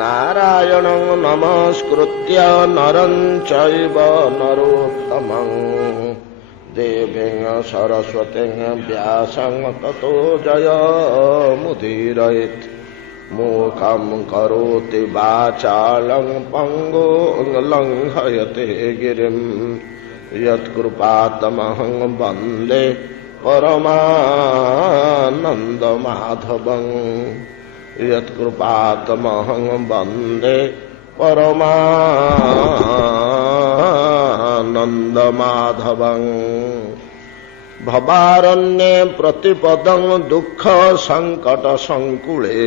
नारायणं नमस्कृत्य नरं चैव नरोत्तमं देवीं सरस्वतीं व्यासं ततो जयमुदीरयेत् मूकं करोति वाचालं पङ्गुं लङ्घयते गिरिं यत्कृपातमहं वन्दे परमानन्दमाधवं यत्कृपातमहं वन्दे परमानन्दमाधवं भवारण्ये प्रतिपदं दुःख संकट संकुले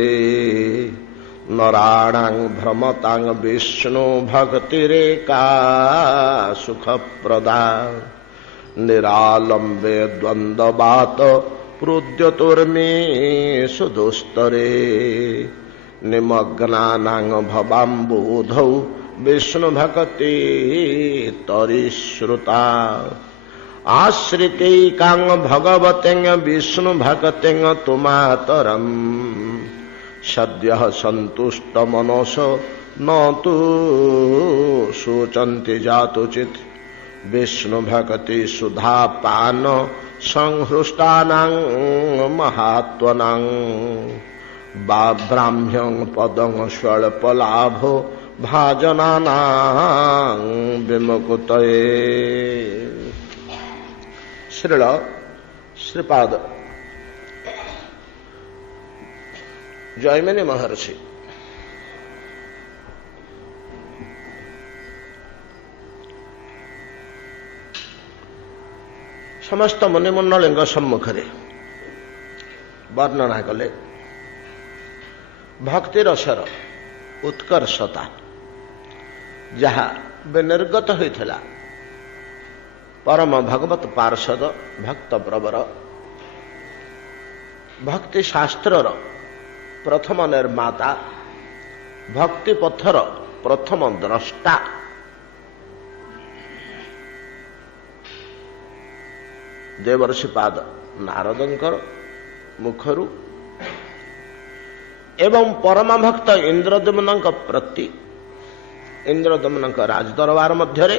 नराणां भ्रमतां विष्णु भक्तिरेका सुखप्रदा निरालम्बे द्वन्द्ववात प्रुद्यतुर्मी सुदुस्तरे निमग्नानां भवाम्बुधौ विष्णुभक्ति तरिश्रुता आश्रितैकां भगवतें विष्णुभक्तिं तुमातरम् सद्यः सन्तुष्टमनस न तु शोचन्ति जातुचित् विष्णुभक्ति सुधापान संहृष्टानां महात्वनां ब्राह्म्यं पदं स्वल्पलाभो भाजनानां विमुक्तये। श्रील श्रीपाद जैमिनी महर्षि समस्त मुनिमंडल सम्मुखें वर्णना कले भक्ति रसर उत्कर्षता जहा विनिर्गत होइथिला परम भगवत पार्षद भक्त प्रवर भक्ति शास्त्रर प्रथम निर्माता भक्ति पथर प्रथम द्रष्टा देवर्षिपाद नारदंकर मुखरु एवं परम भक्त इंद्रदमन प्रति इंद्रदमन राजदरबार मध्यरे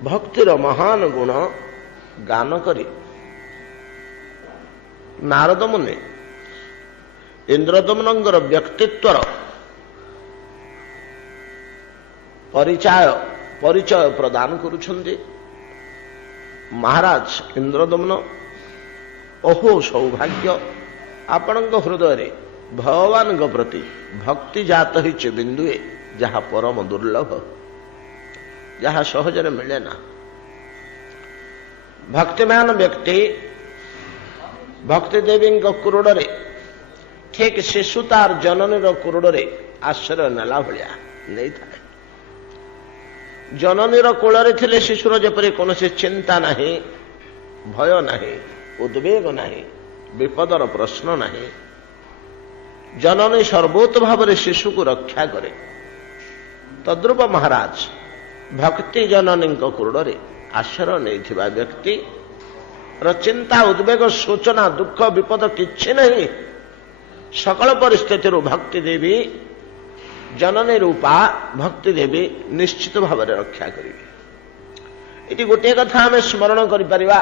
भक्तिर महान गुण गान करी नारद मुनि इंद्रदमनंगर व्यक्तित्वर परिचय प्रदान करुछन्ति। महाराज इंद्रदमन अहो सौभाग्य आपणक हृदय भगवान प्रति भक्ति जात होइछे बिंदुए जहा परम दुर्लभ जहा सहजरे मिले ना। भक्तिमान व्यक्ति भक्ति देवी कुरुड़े ठीक शिशु तार जननी कुरुड़े आश्रय नेला भाया नहीं था। जननीर कूଳରେ ଥିଲେ शिशुर ଯେପରି କୌଣସି ଚିନ୍ତା ନାହିଁ ଭୟ ନାହିଁ ଉଦ୍ବେଗ ନାହିଁ विपदर प्रश्न नहीं। जननी सर्वोत्त भावरे शिशु को रक्षा करे तद्रूप महाराज भक्ति जननी कुरुड़े आश्रय नहीं व्यक्ति चिंता उद्वेग सूचना दुख विपद किछि नहीं। सकल परिस्थिति भक्ति देवी जननी रूपा भक्ति देवी निश्चित भाव रक्षा करेंगे। ये गोटे कथा आम स्मरण करिपरिबा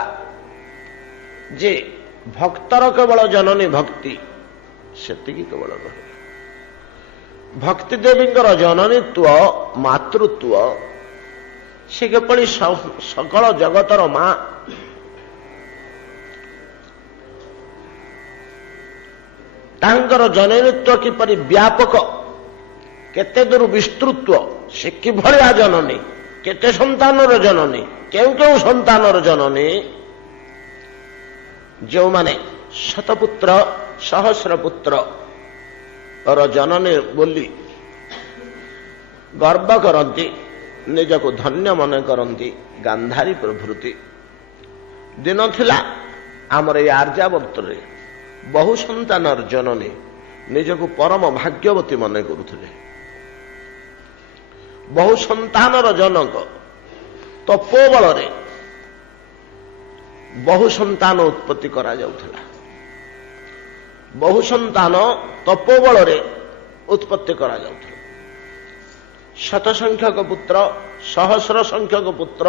जे भक्तर केवल जननी भक्ति सेतिकी केवल भक्ति देवी जननीत्व मातृत्व से केपली सकल जगतर मां तांकर जननीत्व किपरि व्यापक केते दूर विस्तृत्व से किभलिया जननी केते संतानर जननी केउ केउ संतानर जननी जो माने शतपुत्र सहस्रपुत्र और जननी बोली गर्व करती निजको धन्य मन करती गांधारी प्रभृति दिन थिला आमर ये आर्यावर्त बहु संतानर जननी निजको परम भाग्यवती मन करुथिले। बहु संतानर जनक तपोबल बहु संतान उत्पत्ति करा जाउथला। बहु संतान तपोबल उत्पत्ति करा जाउथला। शत संख्यक पुत्र, सहस्र संख्यक पुत्र,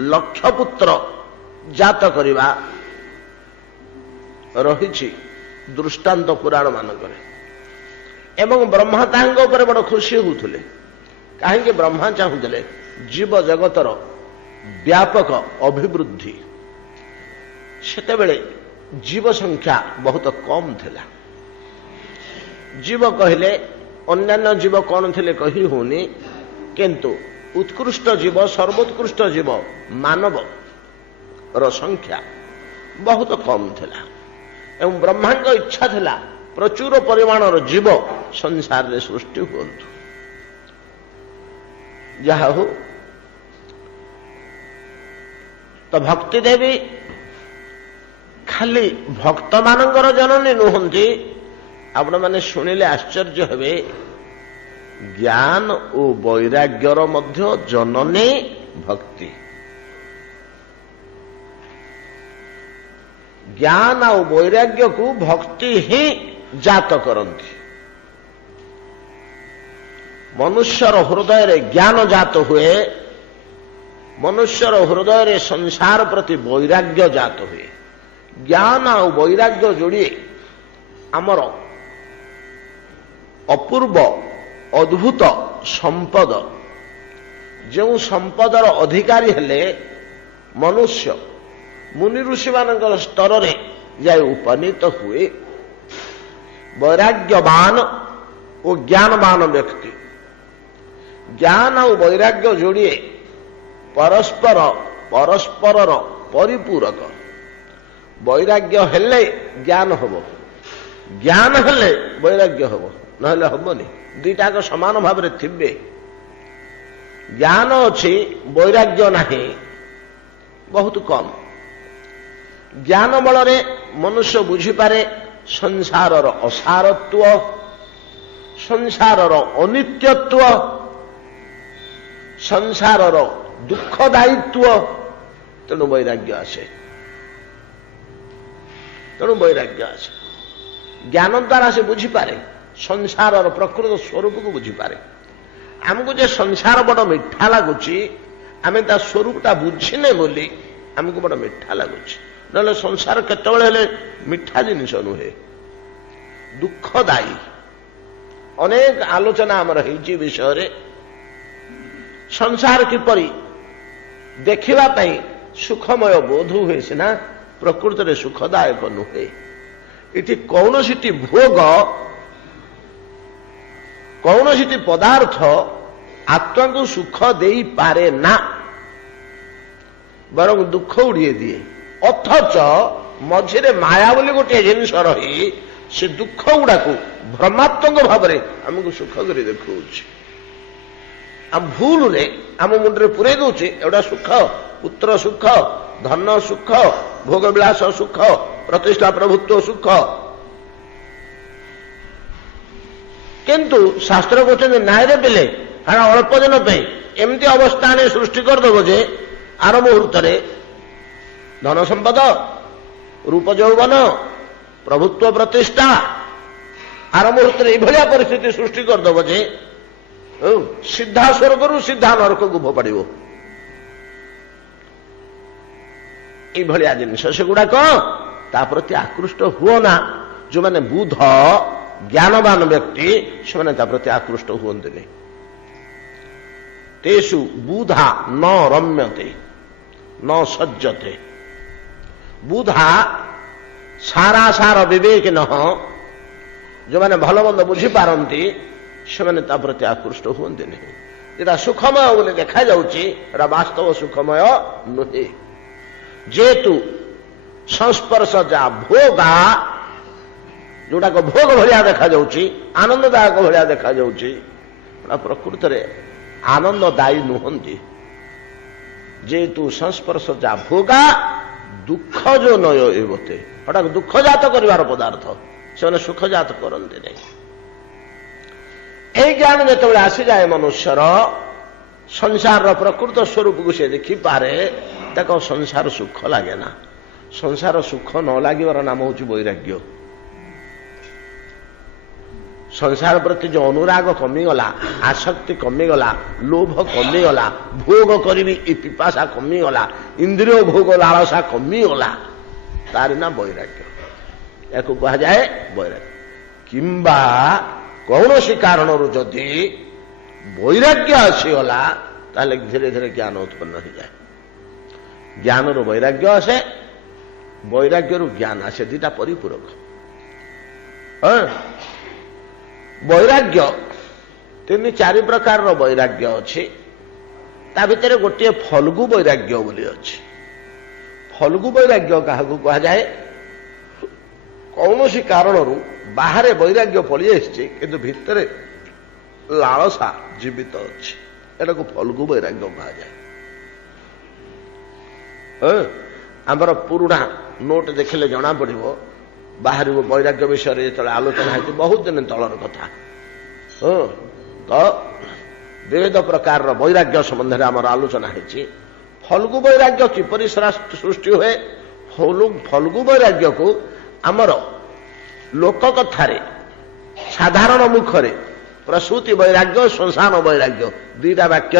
लक्ष पुत्र जात करिबा रहिछि दृष्टांत पुराण मानकरे। एवं ब्रह्मा तांग ऊपर बड़ खुशी होउथले। कहीं ब्रह्मा चाहूले जीव जगतर व्यापक अभिवृद्धि। सेतेबेले जीव संख्या बहुत कम थिला। जीव कहले अन्यान्य जीव कौन थे कही होनी, किंतु उत्कृष्ट जीव, सर्वोत्कृष्ट जीव मानव रो संख्या बहुत कम थिला। एवं ब्रह्मा को इच्छा थिला प्रचुर परिमाणर जीव संसार रे सृष्टि हुअन्तु। जहा हो तो भक्ति देवी खाली भक्त मानकर जननी नुहंती। आपण माने शुणिले आश्चर्य हेबे, ज्ञान और वैराग्यर मध्य जननी भक्ति। ज्ञान और वैराग्य को भक्ति ही जात करती। मनुष्यर हृदय रे ज्ञान जात हुए, मनुष्यर हृदय रे संसार प्रति वैराग्य जात हुए। ज्ञान और वैराग्य जोड़ी आमर अपूर्व अद्भुत संपद। जो संपदर अधिकारी हेले मनुष्य मुनि ऋषि मान स्तर रे जाय उपनीत हुए। वैराग्यवान और ज्ञानवान व्यक्ति, ज्ञान और वैराग्य जोड़िए परस्पर परस्पर परिपूरक। वैराग्य हेले ज्ञान हबो, ज्ञान हेले वैराग्य हबो, नहले हबोनी। दुईटा को समान भाव रे थिबे। ज्ञान अछि वैराग्य नाही, बहुत कम। ज्ञान बल रे मनुष्य बुझी पारे संसारर असारत्व, संसारर अनित्यत्व, संसारर दुःखदायित्व। तेणु वैराग्य आसे, तेणु वैराग्य आसे। ज्ञान द्वारा से बुझी पारे संसारर प्रकृत स्वरूप को बुझी पारे। आमको जे संसार बड़ मिठा लगुची, आम ता स्वरूपटा बुझीने बोली आमको बड़ मिठा लगुची। नले संसार केतबेले हेले मिठा जिनिस नुहे, दुःखदायी। अनेक आलोचना आमर होइछि विषय रे। संसार किपरि देखिबा पई सुखमय बोध हुए सिना प्रकृत रे सुखदायक नुहे। इति कौनसिटी भोग, कौनसिटी पदार्थ आत्मा को सुख देई पारे ना, बरं दुख उड़िए दिए। अथच मझिरे माया बोली गोटे जिनिस रही से दुख गुड़ा को भ्रमात्मक भाव में आमको सुख कर देखा। आम भूल रे आम मुंडे पूरे दौचे एवटा सुख, पुत्र सुख, धन सुख, भोगविलास सुख, प्रतिष्ठा प्रभुत्व सुख। किंतु शास्त्र कहते न्याय पिले हाँ अल्प दिन पे एमती अवस्था ने सृष्टि करदेव जे आर मुहूर्त धन संपद, रूप यौवन, प्रभुत्व प्रतिष्ठा आर मुहूर्त यह परिस्थिति सृष्टि करदेव जे सीधा स्वर्ग रु सीधा नरक को फोपाड़। यह जिनिस सेगुड़ाक प्रति आकृष्ट हुओ ना। जो मैंने बुध ज्ञानवान व्यक्ति से मैंने प्रति आकृष्ट हुए। तेषु बुधा न रम्यते न सज्जते। बुधा सारा सार विवेक न जो मैंने भल मंद बुझी पारती से मैंने प्रति आकृष्ट हुए नहीं। जेटा सुखमय बोले देखा जाऊँगा वास्तव सुखमय नुहे। जेतु संस्पर्श जा भोगा जोटा को भोग भलिया देखा जाऊँगी, आनंददायक भलिया देखा जाऊँगी, प्रकृत में आनंददायी नुहंती। जेतु संस्पर्श जा भोगा दुख जो नय एवते हटा दुख जात कर पदार्थ से सुख जात करते नहीं। यही ज्ञान जो आसी जाए मनुष्यर संसार प्रकृत स्वरूप को सी देखिपारे तक संसार सुख लगे ना। संसार सुख न लगे नाम हूँ वैराग्य। संसार प्रति जो अनुराग कमीगला, आसक्ति कमीगला, लोभ कमीगला, भोग करी ई पिपाशा कमीगला, इंद्रिय भोग लालसा कमीगला, तार ना वैराग्य। या कह जाए वैराग्य। किंबा कौन सी कारण जदि वैराग्य आसीगला ताले धीरे धीरे ज्ञान उत्पन्न हो जाए। ज्ञान रु वैराग्य आसे, वैराग्य रु ज्ञान आसे, दीटा परिपूरक। वैराग्य तीन चारि प्रकार वैराग्य अच्छी। ता भितर गोटे फल्गु वैराग्य बोली अच्छी। फल्गु वैराग्य क्या कह जाए कौन सी कारण बाहर वैराग्य पड़ी आसी किंतु भितर लालसा जीवित अच्छी, एटा को फल्गु वैराग्य कह जाए। आमर पुराणा नोट देखिले जना पड़ो बाहर वैराग्य विषय जो आलोचना है बहुत दिन तलर कथा। तो विविध प्रकार वैराग्य संबंध में आम आलोचना है। फल्गु वैराग्य किपरि सृष्टि हुए? फल्गु वैराग्य को आमर लोक कथारे साधारण मुखरे प्रसूति वैराग्य, श्मशान वैराग्य दीटा वाक्य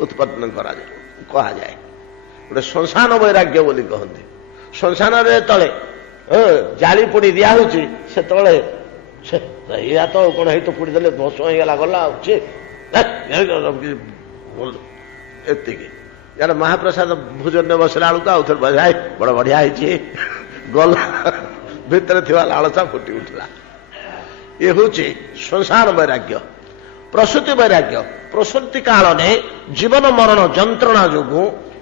उत्पन्न कहा जाए। गोटे श्मशान वैराग्य बोली कहते। श्मशान तले जाली पोड़ी दिया से तले या तो कौन है तो पोड़ी देले ध्वंस होगा गला एति यार महाप्रसाद भोजन बसला बेलू आउ थे बजाए बड़ बढ़िया है गला भितर थी लालसा फुटी उठला। ये हूँ श्मशान वैराग्य। प्रसूति वैराग्य प्रसूति काल ने जीवन मरण जंत्रणा जो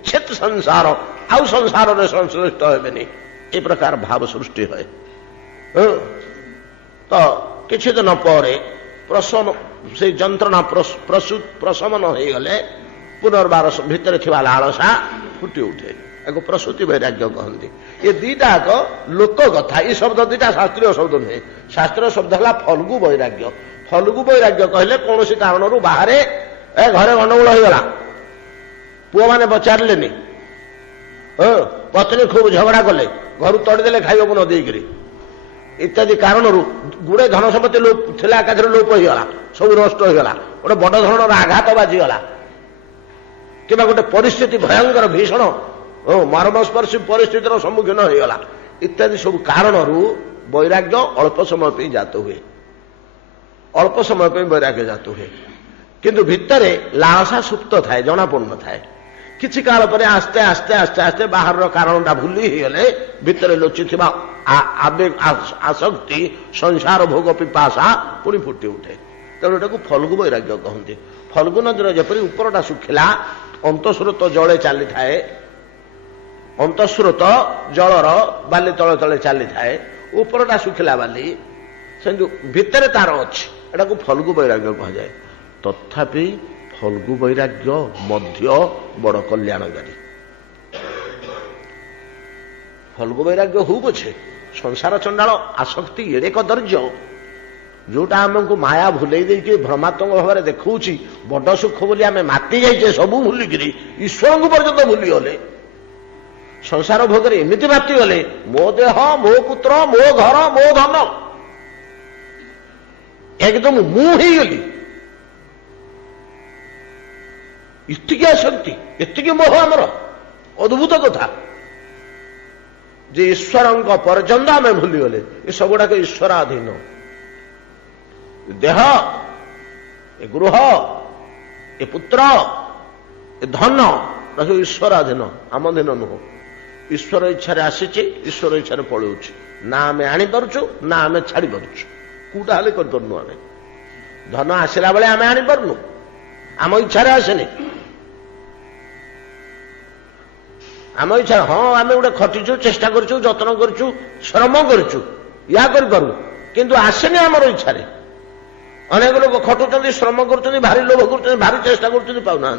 क्षेत्र संसार आउ संसार में संश्लिष्ट हेनी ए प्रकार भाव सृष्टि है। तो किछि दिन पर प्रसव से जंत्रणा प्रशमन हो गले पुनर्बार भितर थिबा लालसा फुटी उठे। एगो प्रसूति वैराग्य कहते। ये दीटा लोक कथा। ये शब्द दीटा शास्त्रीय शब्द नुहे। शास्त्रीय शब्द है फल्गु वैराग्य। फल्गु वैराग्य कहले कौन सी कारण बाहर घरे गंडगोल होगला, पुआ मैंने बचारे पत्नी खूब झगड़ा कले, घर तड़ीदे खाइबू न देकरी इत्यादि कारण गुड़े धन सम्पत्ति एकाधर लोप होगा, सब नष्ट होगा, गोटे बड़ धरण आघात बाजिगला कि गोटे परिस्थिति भयंकर भीषण मर्मस्पर्शी परिस्थितिर सम्मुखीन होगा इत्यादि सब कारण वैराग्य अल्प समय पे जात हुए। अल्प समय पे वैराग्य जात हुए किंतु भितरे लालसा सुप्त थाए, जना पड़न थाए। किछि काल पर आस्ते आस्ते आस्ते आस्ते बाहर कारणटा भूली गले भितर लुचि आवेग आसक्ति संसार भोग पिपाशा पुणी फुटी उठे। तेणु एटा फल्गु वैराग्य कहते। फल्गु नदीर जपरी उपरटा सुखिला अंतस्रोत जले चली थाए, अंतस्रोत जलर बाली तले तले चली थाए, उपरटा सुखिला बाली से भितर तार अच्छी, एटा फल्गु वैराग्य कह जाए। तथापि फल्गु वैराग्य मध्य बड़ कल्याणकारी। फल्गु वैराग्य हूँ पछे संसार चंडाल आसक्ति एड़े कदर्य जोटा आमको माया भूल दे भ्रमात्मक भाव देखा बड़ सुख बोली आम माति जाइए सब भूलिकी ईश्वर को पर्यटन भूली गले। संसार भोग एमती माति गले मो देह मो पुत्र मो घर मो धन एकदम मुझे गली। इतकी आसक्ति एतिकी मोह आमर अद्भुत कथा जे ईश्वर पर्यंत आम भूलीगले। ये सबुड़ाक ईश्वराधीन। देह ए गृह ए पुत्र ए धन सब ईश्वराधीन, आम धीन नुह। ईश्वर इच्छा आसी ईश्वर इच्छा पलू ना आम आनीपरचु ना आम छाड़ी पार्छु। कूटा हेल्ले करनु आम धन आसला बेले आम आनीपारनु, आम इच्छा आसेनि। आम इच्छा हाँ आम गोटे खटिचु चेष्टा करचु जत्न करचु श्रम करचु या करूँ किंतु आसेनि आमर इच्छा। अनेक लोग खटुंट श्रम कर भारी लोभ कर भारी चेष्टा कर पाऊना।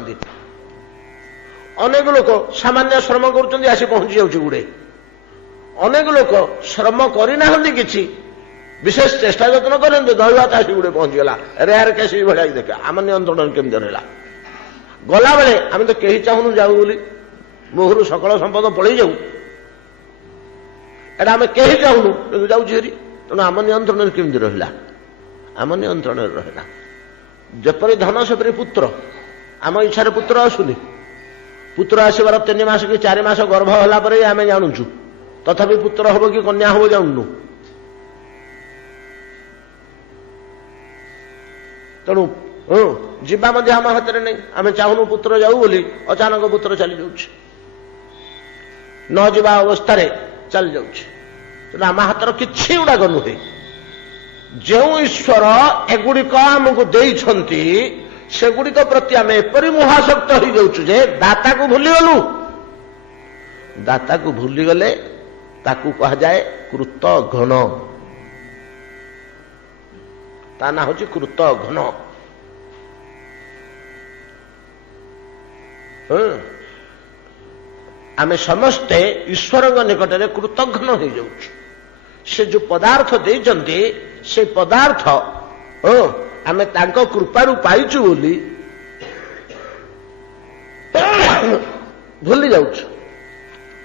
अनेक लोग सामान्य श्रम कर आसी पहुंची जाऊँ गुड़े। अनेक लोग श्रम करना कि विशेष चेष्टा जत्न करते दही भात आसी गुड़े पहुंचीगला। रेयर केस भाई देखे आम नियंत्रण केमती रहा गला बेले आम तो कहीं चाहूनु जाऊ बोली मुहर सकल संपद पलि जाऊ एटा आम कहीं चाहूनु जाऊँ तेणु आम नियंत्रण केमती रहा। आम नियंत्रण रहा जपरी धन सेपरी पुत्र आम इच्छा पुत्र आसुनी पुत्र आसबार 3 मास कि 4 मास गर्भ होला परे आम जानूचु तथापि पुत्र हम कि कन्या हम जानू तेणु जीवा मध्य आम हाथ में नहीं आम चाहूनु पुत्र जाऊ बोली अचानक पुत्र चली जाऊँ न जीवा अवस्था चली जाऊँ तेणु आम हाथर किसी गुड़ाक नुहे जो ईश्वर एगुड़िक आमको देइछंती सेगुड़िक प्रति आम एपरी मोहासक्त हो जाऊँ जे दाता को भूलीगलु दाता को भूलीगले ताकू कहा जाए कृतघ्न ता ना हूँ कृतघ्न आम समस्ते ईश्वर निकट में कृतघ्न हो जाऊँ से जो पदार्थ देइछंती से पदार्थ आम तांको कृपारू पाइचु बोली भूली जाऊँ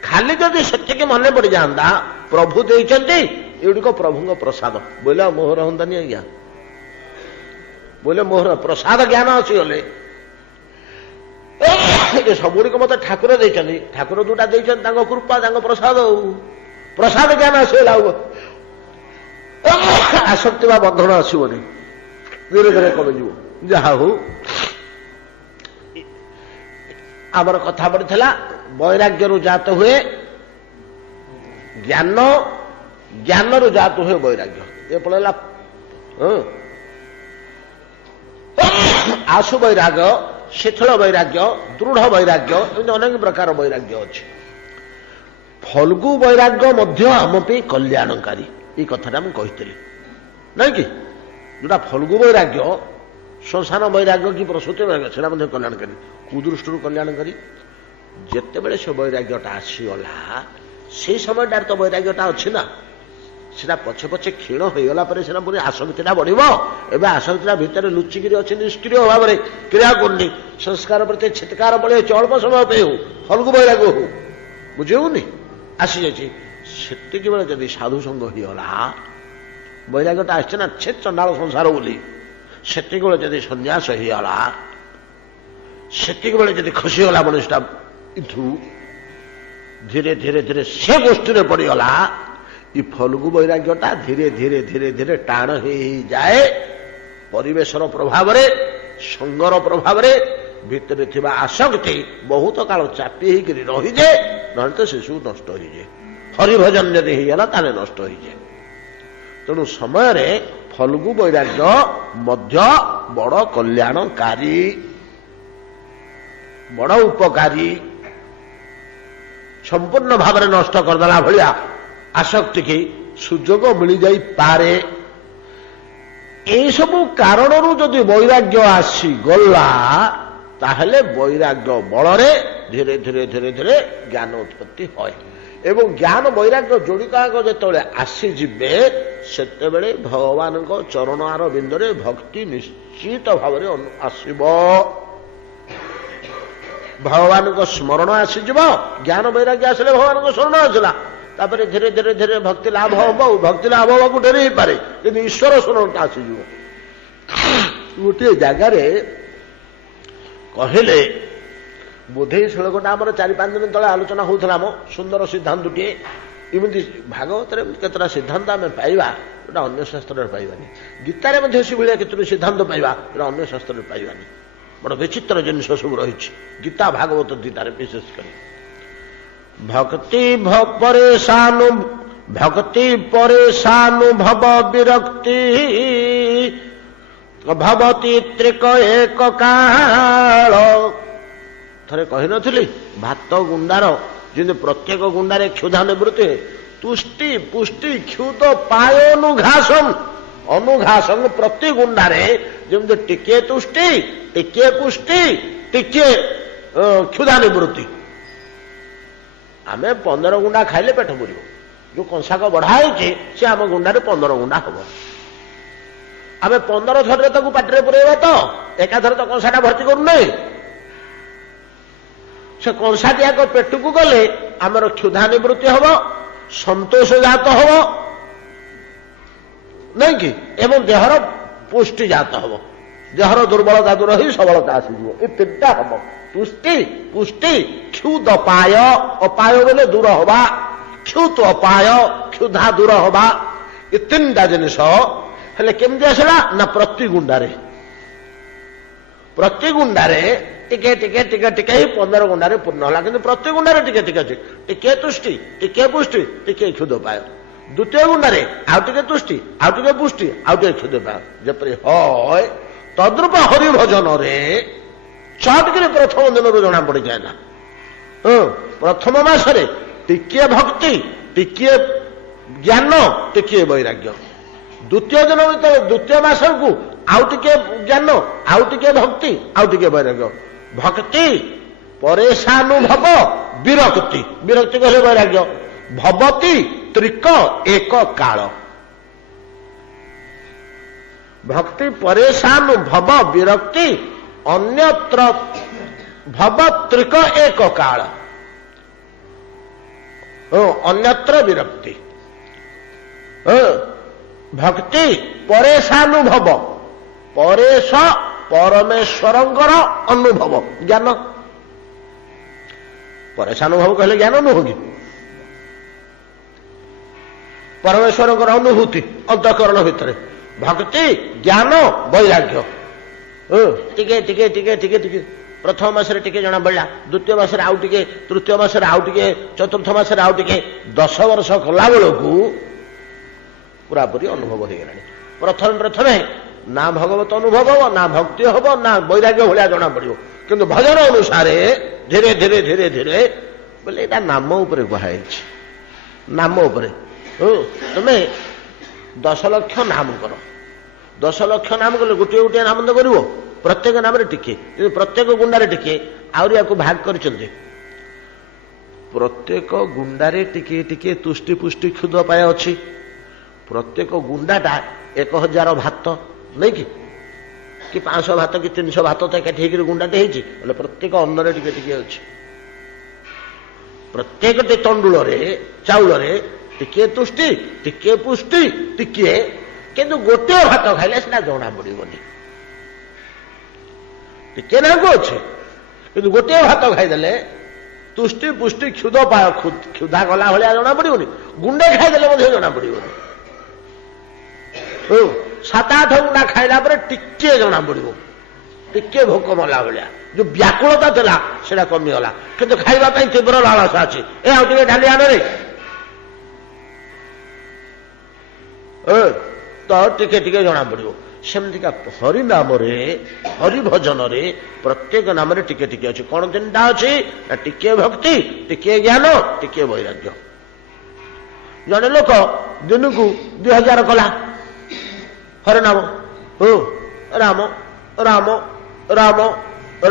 खाली जदि सेतिक मन पड़ जाता प्रभु देइछंती एगुड़िक प्रभु प्रसाद बोले मोहर हंतानी आज्ञा बोले मोहर प्रसाद ज्ञान आसीगले ये सबुड़िक मत ठाकुर देइछंती ठाकुर जोटा देइछंती तांको कृपा तांको प्रसाद प्रसाद ज्ञान आसला आसक्ति बा बंधन आसबनी धीरे धीरे कमिज जहा हो आमर कथा पड़ा वैराग्य जात हुए ज्ञान ज्ञान रु जात हुए वैराग्य ये पड़ेगा आशु वैराग्य शिथिल वैराग्य दृढ़ वैराग्य एमती अनेक प्रकार वैराग्य अच्छे फल्गु वैराग्य मध्य आम कल्याणकारी ये कथा मुझे नहीं कि जोटा फल्गु वैराग्य श्मशान वैराग्य कि प्रसूति वैराग्य से कल्याणकारी कुदृष्टि कल्याणकारी जिते बड़े से वैराग्यटा आसीगला से समय तो वैराग्यटा अच्छी ना सीटा पछे पछे क्षीण हो गला सीना पुणी आसक्तिटा बढ़ एवं आसक्तिटा भितर लुचिकी अच्छी निष्क्रिय भाव में क्रिया करनी संस्कार प्रति छिटकार बड़े अल्प समय पे हो फल्गु वैराग्य हो बुझेनि आसी जाए सेतिक बेले जदि साधु संग होगला वैराग्यटा आसছে ना छे चंडाल संसार बोली सेतिक बेले जदि सन्यास होगला सेतिक बेले जदि खसीगला मनुष्यटा इथु धीरे धीरे धीरे से गोष्ठी में पड़गला ये फल्गु वैराग्यटा धीरे धीरे धीरे धीरे टाण हो जाए परिवेशर प्रभाव संगर प्रभाव भितर थिबा आसक्ति बहुत काल चापी होकर रहीजे ना तो शिशु नष्ट हो जाए हरिभजन जदि होगला ताले नष्ट हो जाए तेणु समय फल्गु वैराग्य मध्य बड़ कल्याणकारी बड़ उपकारी संपूर्ण भाव में नष्ट करदेला भाया आसक्ति की सुजोग मिल जाई पारे सबू कारण जदि वैराग्य आसीगला ताहले वैराग्य बलरे धीरे धीरे धीरे धीरे ज्ञान उत्पत्ति है एवं ज्ञान वैराग्य जोड़िकाक जो आसीजे से भगवान चरण अरविंदरे भक्ति निश्चित भाव में आसब भगवान को स्मरण आसीज ज्ञान वैराग्य आसले भगवान को स्मरण आसला तापर धीरे धीरे धीरे भक्ति लाभ हम भक्ति लाभ हाँ डेरी हो पारे कि ईश्वर स्मरण आसीज गोटे जगार कहले बोधे श्लोकटा आम 4-5 दिन तले आलोचना होता मो सुंदर सिद्धांत टे इमती भागवत केतटा सिद्धांत आम पाइबा जोटा अन्य शास्त्र पाइबानी गीतार भाया केतोटी सिद्धांत पाइबा जोटा अन्य शास्त्र पाइबानी बड़ विचित्र जिनिस सब रही गीता भागवत गीतार विशेषकर भक्ति परेशानु भव विरक्ति भवती त्रिक एक काल थरे कही नी भात गुंडार जिन प्रत्येक गुंडारे क्षुधा निवृत्ति तुष्टि पुष्टि क्षुत पाय अनुघासम प्रति गुंडारे जमी टिके तुष्टि टिके पुष्टि टिके क्षुधा निवृत्ति आमे 15 गुंडा खाइले पेट पुरियो जो कंसाक बढ़ाई से आम गुंडारे 15 गुंडा हम आमे 15 थर पाटे पुरेबा तो एकाथर तो कंसाटा भर्ती करूना से कंसाटियाक पेटू गले आमर क्षुधा निवृत्ति हम संतोष जात हम नहीं कि एवं देहर पुष्टि जात हम देहर दुर्बलता दूर ही सबलता आसीज ये तीनटा हम पुष्टि पुष्टि क्षुद अपाय अपाय बोले दूर हवा क्षुत अपाय क्षुधा दूर हवा ये तीनटा जिनिस हेले केमती आसला ना प्रति गुंडारे टिके टिके टिके टिके ही 15 गुंडारे पूर्ण होला किंतु प्रति गुंडारे टिके टिके टिके तुष्टि टिके पुष्टि टिके क्षुद पाय द्वितीय गुंडारे आउ टिके तुष्टि आउ टिके पुष्टि आउ टिके क्षुद पाय जपरि होय तद्रूप हरि भजन रे चटकरे प्रथम दिन जना पड़ जाए ना प्रथम मासरे टिके भक्ति टिके ज्ञान टिके वैराग्य द्वितीय दिन द्वितीय मास को आउ टिके ज्ञान आउ टिके भक्ति आउ टिके वैराग्य भक्ति परेशानुभव विरक्ति विरक्ति कहे वैराग्य भवती त्रिक एक काल भक्ति परेशानुभव विरक्ति अन्यत्र भव त्रिक एक काल अन्यत्र विरक्ति भक्ति परेशानुभव परेश परमेश्वरंकर अनुभव ज्ञान परेशानुभव कहले ज्ञान नुहोगी परमेश्वरंकर अनुभूति अंतःकरण भितर भक्ति ज्ञान वैराग्य टिके टिके टिके टिके टिके प्रथम मासरे टिके जना पड़ा द्वितीय मासरे आउ टिके तृतीय मासरे आउ टिके चतुर्थ मासरे आउ टिके 10 वर्ष कला बेलू पूरापूरी अनुभव हो गलानी प्रथम प्रथमे ना भगवत अनुभव हम ना भक्ति हम ना वैराग्य भाया जना पड़ो किंतु भजन अनुसार धीरे धीरे धीरे धीरे बोले यहाँ नाम उपर कहुई नाम उपर तुम 10 लक्ष नाम कर 10 लक्ष नाम कले गोटे गोटे नाम तो कर प्रत्येक नाम टिके प्रत्येक गुंडारे टिके आहरी या भाग कर प्रत्येक गुंडारे टिके टिके तुष्टि पुष्टि क्षुद पाए अच्छी प्रत्येक गुंडाटा 1000 भात नहीं कि 500 भात कि 300 भात तो एकाठी गुंडाटे होती प्रत्येक अन्न टिके टिके अच्छी प्रत्येक तंडुल चाउल टिके तुष्टि टिके पुष्टि टिके किंतु गोटे भात खाइले सीना जना पड़ोनी टिके ना को अच्छे कि गोटे भात खाईदे तुष्टि पुष्टि क्षुद पाय क्षुधा गला भाया जना पड़ोनी गुंडे खाईदे जना पड़ोनी 7-8 गुंडा खाइला टिके जना पड़ो टिके भोक मला भाया जो व्याकुलता था सेटा कमीगला किंतु खाइबा तीव्र लालसा अच्छी ए आउ टे ढाली आने तो टिके टिके जना पड़ो सेमतिका हरि नाम हरि भजन रे प्रत्येक नाम टिके टिके अच्छी कौन 3टा अच्छी टिके भक्ति टिके ज्ञान टिके वैराग्य जड़े लोक दिन को 2000 कला हरे नाम राम राम राम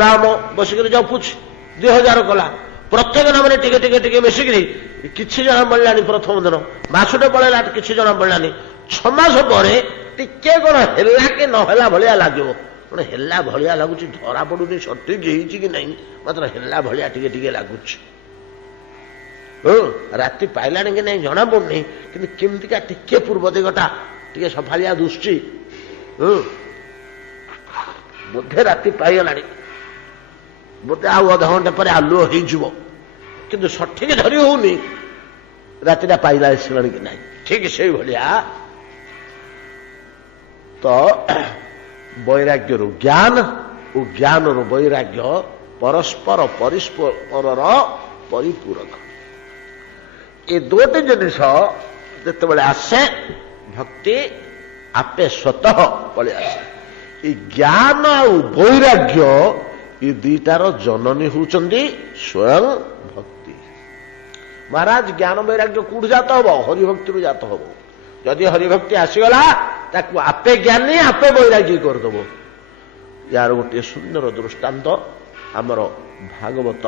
राम बसिक जपुच 2000 कला प्रत्येक नाम टिके टिके टिके मिसिक किसी जना पड़ानी प्रथम दिन मासटे पड़ेगा किसी जना पड़ानी 6 मास पर टिके कौन है कि नहला भाया लगे कौन है भाया लगुच धरा पड़ुनी सठिक कि नहीं मात्र है भाया टिके टिके लगुच राति पाइला कि नहीं जना पड़नी कि केमतिका टिके पूर्व दिगटा टिके सफालिया दुष्टि बोधे राति पाइगला बोधे आउ अध घंटे पर आलुओ हो कि सठिक धरी होनी रातिटा पाइला आसलानी कि नहीं ठीक से भाया तो वैराग्य ज्ञान और ज्ञान वैराग्य परस्पर परस्पर परिपूरक ये 2टी जिनिस जिते आसे भक्ति आपे स्वतः पलि आसे ज्ञान और वैराग्य ये 2टार जननी होउचंदी स्वयं भक्ति महाराज ज्ञान वैराग्य कूट जात हम हरिभक्ति जात हम जदि हरिभक्ति आसीगला ताकू आपे ज्ञानी आपे वैराग्य करदेव यार गोटे सुंदर दृष्टांत आमर भागवत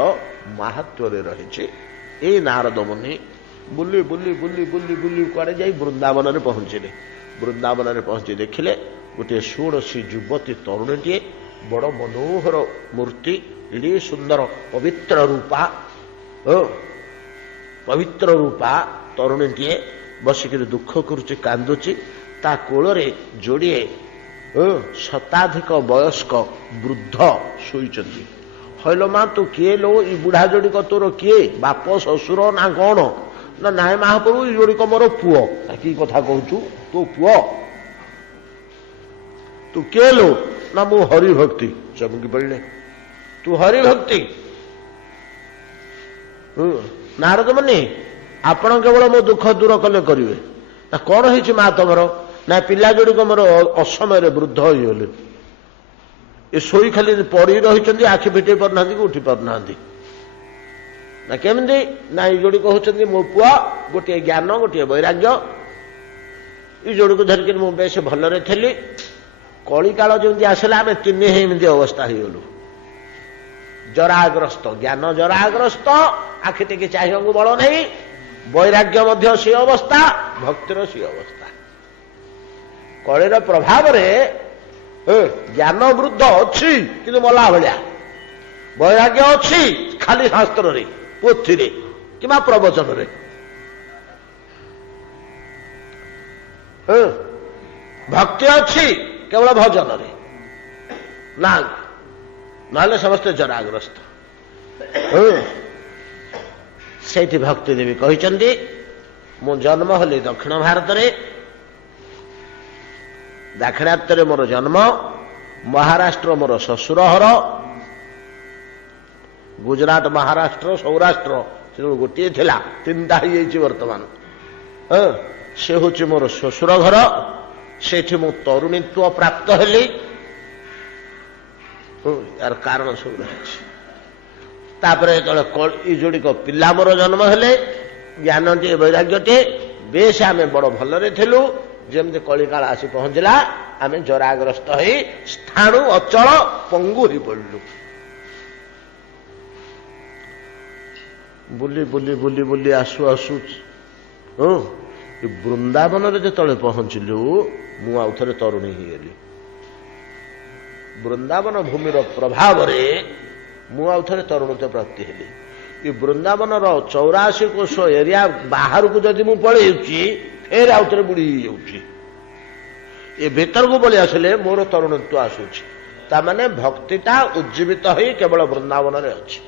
महात्म्य रही ये नारद मुनि बुली बुली बुली बुली बुली कुआड़े जाई वृंदावन में पहुंचले वृंदावन में पहुंची देखिले गोटे 16 युवती तरुणीटीए बड़ मनोहर मूर्ति एडे सुंदर पवित्र रूपा तरुणीटीए बसिक दुख करुच्ची कांदुची ता कोल जोड़े ଶତାଧିକ ବୟସ୍କ ବୃଦ୍ଧ ଶୋଇଛନ୍ତି। ହଇଲ ମା ତୁ କିଏ ଲୋ, ଇ ବୁଢା ଯୋଡିକ ତୋର କିଏ, ବାପ ଶ୍ୱଶୁର ନା କଣ? ନା ନାଇଁ ମହାପ୍ରଭୁ ଇ ଯୋଡିକ ମୋର ପୁଅ। କି କଥା କହୁଛୁ, ତୋ ପୁଅ? ତୁ କିଏ ଲୋ? ନା ମୁଁ ହରିଭକ୍ତି। ଚମକି ପଡ଼ିଲେ, ତୁ ହରିଭକ୍ତି? ନାରଦ ମୁନି ଆପଣ କେବଳ ମୋ ଦୁଃଖ ଦୂର କଲେ କରିବେ। ନା କଣ ହେଇଛି ମା ତମର? ନା ପିଲା ଯୋଡିକ ମୋର ଅସମୟରେ ବୃଦ୍ଧ ହୋଇଗଲେ, ଏ ଶୋଇ ଖାଲି ପଡି ରହିଛନ୍ତି, ଆଖି ଫିଟେଇ ପାରୁନାହାନ୍ତି କି ଉଠି ପାରୁନାହାନ୍ତି। ନା କେମିତି? ନା ଏଇ ଯୋଡିକ ହଉଛନ୍ତି ମୋ ପୁଅ, ଗୋଟିଏ ଜ୍ଞାନ ଗୋଟିଏ ବୈରାଗ୍ୟ। ଏଇ ଯୋଡିକୁ ଧରିକି ମୁଁ ବେଶ ଭଲରେ ଥିଲି, କଳିକାଳ ଯେମିତି ଆସିଲା ଆମେ ତିନି ଏମିତି ଅବସ୍ଥା ହେଇଗଲୁ, ଜରାଗ୍ରସ୍ତ, ଜ୍ଞାନ ଜରାଗ୍ରସ୍ତ, ଆଖି ଟିକେ ଚାହିଁବାକୁ ବଳ ନାହିଁ, ବୈରାଗ୍ୟ ମଧ୍ୟ ସେ ଅବସ୍ଥା, ଭକ୍ତିର ସେ ଅବସ୍ଥା। କଳିର ପ୍ରଭାବରେ ଜ୍ଞାନ ବୃଦ୍ଧ ଅଛି କିନ୍ତୁ ମଲା ଭଳିଆ, ବୈରାଗ୍ୟ ଅଛି ଖାଲି ଶାସ୍ତ୍ରରେ, ପୋଥିରେ କିମ୍ବା ପ୍ରବଚନରେ। ଭକ୍ତି ଅଛି କେବଳ ଭଜନରେ, ନା ନହେଲେ ସମସ୍ତେ ଜରାଗ୍ରସ୍ତ। ସେଇଠି ଭକ୍ତି ଦେବୀ କହିଛନ୍ତି, ମୁଁ ଜନ୍ମ ହେଲି ଦକ୍ଷିଣ ଭାରତରେ, ଦାକ୍ଷିଣାତ୍ୟରେ ମୋର ଜନ୍ମ, ମହାରାଷ୍ଟ୍ର ମୋର ଶ୍ୱଶୁର ଘର, ଗୁଜରାଟ ମହାରାଷ୍ଟ୍ର ସୌରାଷ୍ଟ୍ର ସେତେବେଳେ ଗୋଟିଏ ଥିଲା, ତିନିଟା ହେଇଯାଇଛି ବର୍ତ୍ତମାନ। ସେ ହେଉଛି ମୋର ଶ୍ୱଶୁର ଘର, ସେଠି ମୁଁ ତରୁଣୀତ୍ୱ ପ୍ରାପ୍ତ ହେଲି। ୟାର କାରଣ ସବୁ ରହିଛି। ତାପରେ ଯେତେବେଳେ ଏଇ ଯୋଡିକ ପିଲା ମୋର ଜନ୍ମ ହେଲେ, ଜ୍ଞାନଟିଏ ବୈରାଗ୍ୟଟିଏ, ବେଶ ଆମେ ବଡ ଭଲରେ ଥିଲୁ। ଯେମିତି କଳିକାଳ ଆସି ପହଞ୍ଚିଲା, ଆମେ ଜରାଗ୍ରସ୍ତ ହେଇ ସ୍ଥାଣୁ ଅଚଳ ପଙ୍ଗୁ ହେଇ ପଡିଲୁ। ବୁଲି ବୁଲି ବୁଲି ବୁଲି ଆସୁ ଆସୁ ବୃନ୍ଦାବନରେ ଯେତେବେଳେ ପହଞ୍ଚିଲୁ, ମୁଁ ଆଉ ଥରେ ତରୁଣୀ ହେଇଗଲି। ବୃନ୍ଦାବନ ଭୂମିର ପ୍ରଭାବରେ ମୁଁ ଆଉ ଥରେ ତରୁଣତ୍ୱ ପ୍ରାପ୍ତି ହେଲି। ଏ ବୃନ୍ଦାବନର 84 କୋଶ ଏରିଆ ବାହାରକୁ ଯଦି ମୁଁ ପଳେଇଯାଉଛି, ଫେର ଆଉ ଥରେ ବୁଢୀ ହେଇଯାଉଛି। ଏ ଭିତରକୁ ପଳେଇ ଆସିଲେ ମୋର ତରୁଣତ୍ୱ ଆସୁଛି। ତାମାନେ ଭକ୍ତିଟା ଉଜ୍ଜୀବିତ ହୋଇ କେବଳ ବୃନ୍ଦାବନରେ ଅଛି।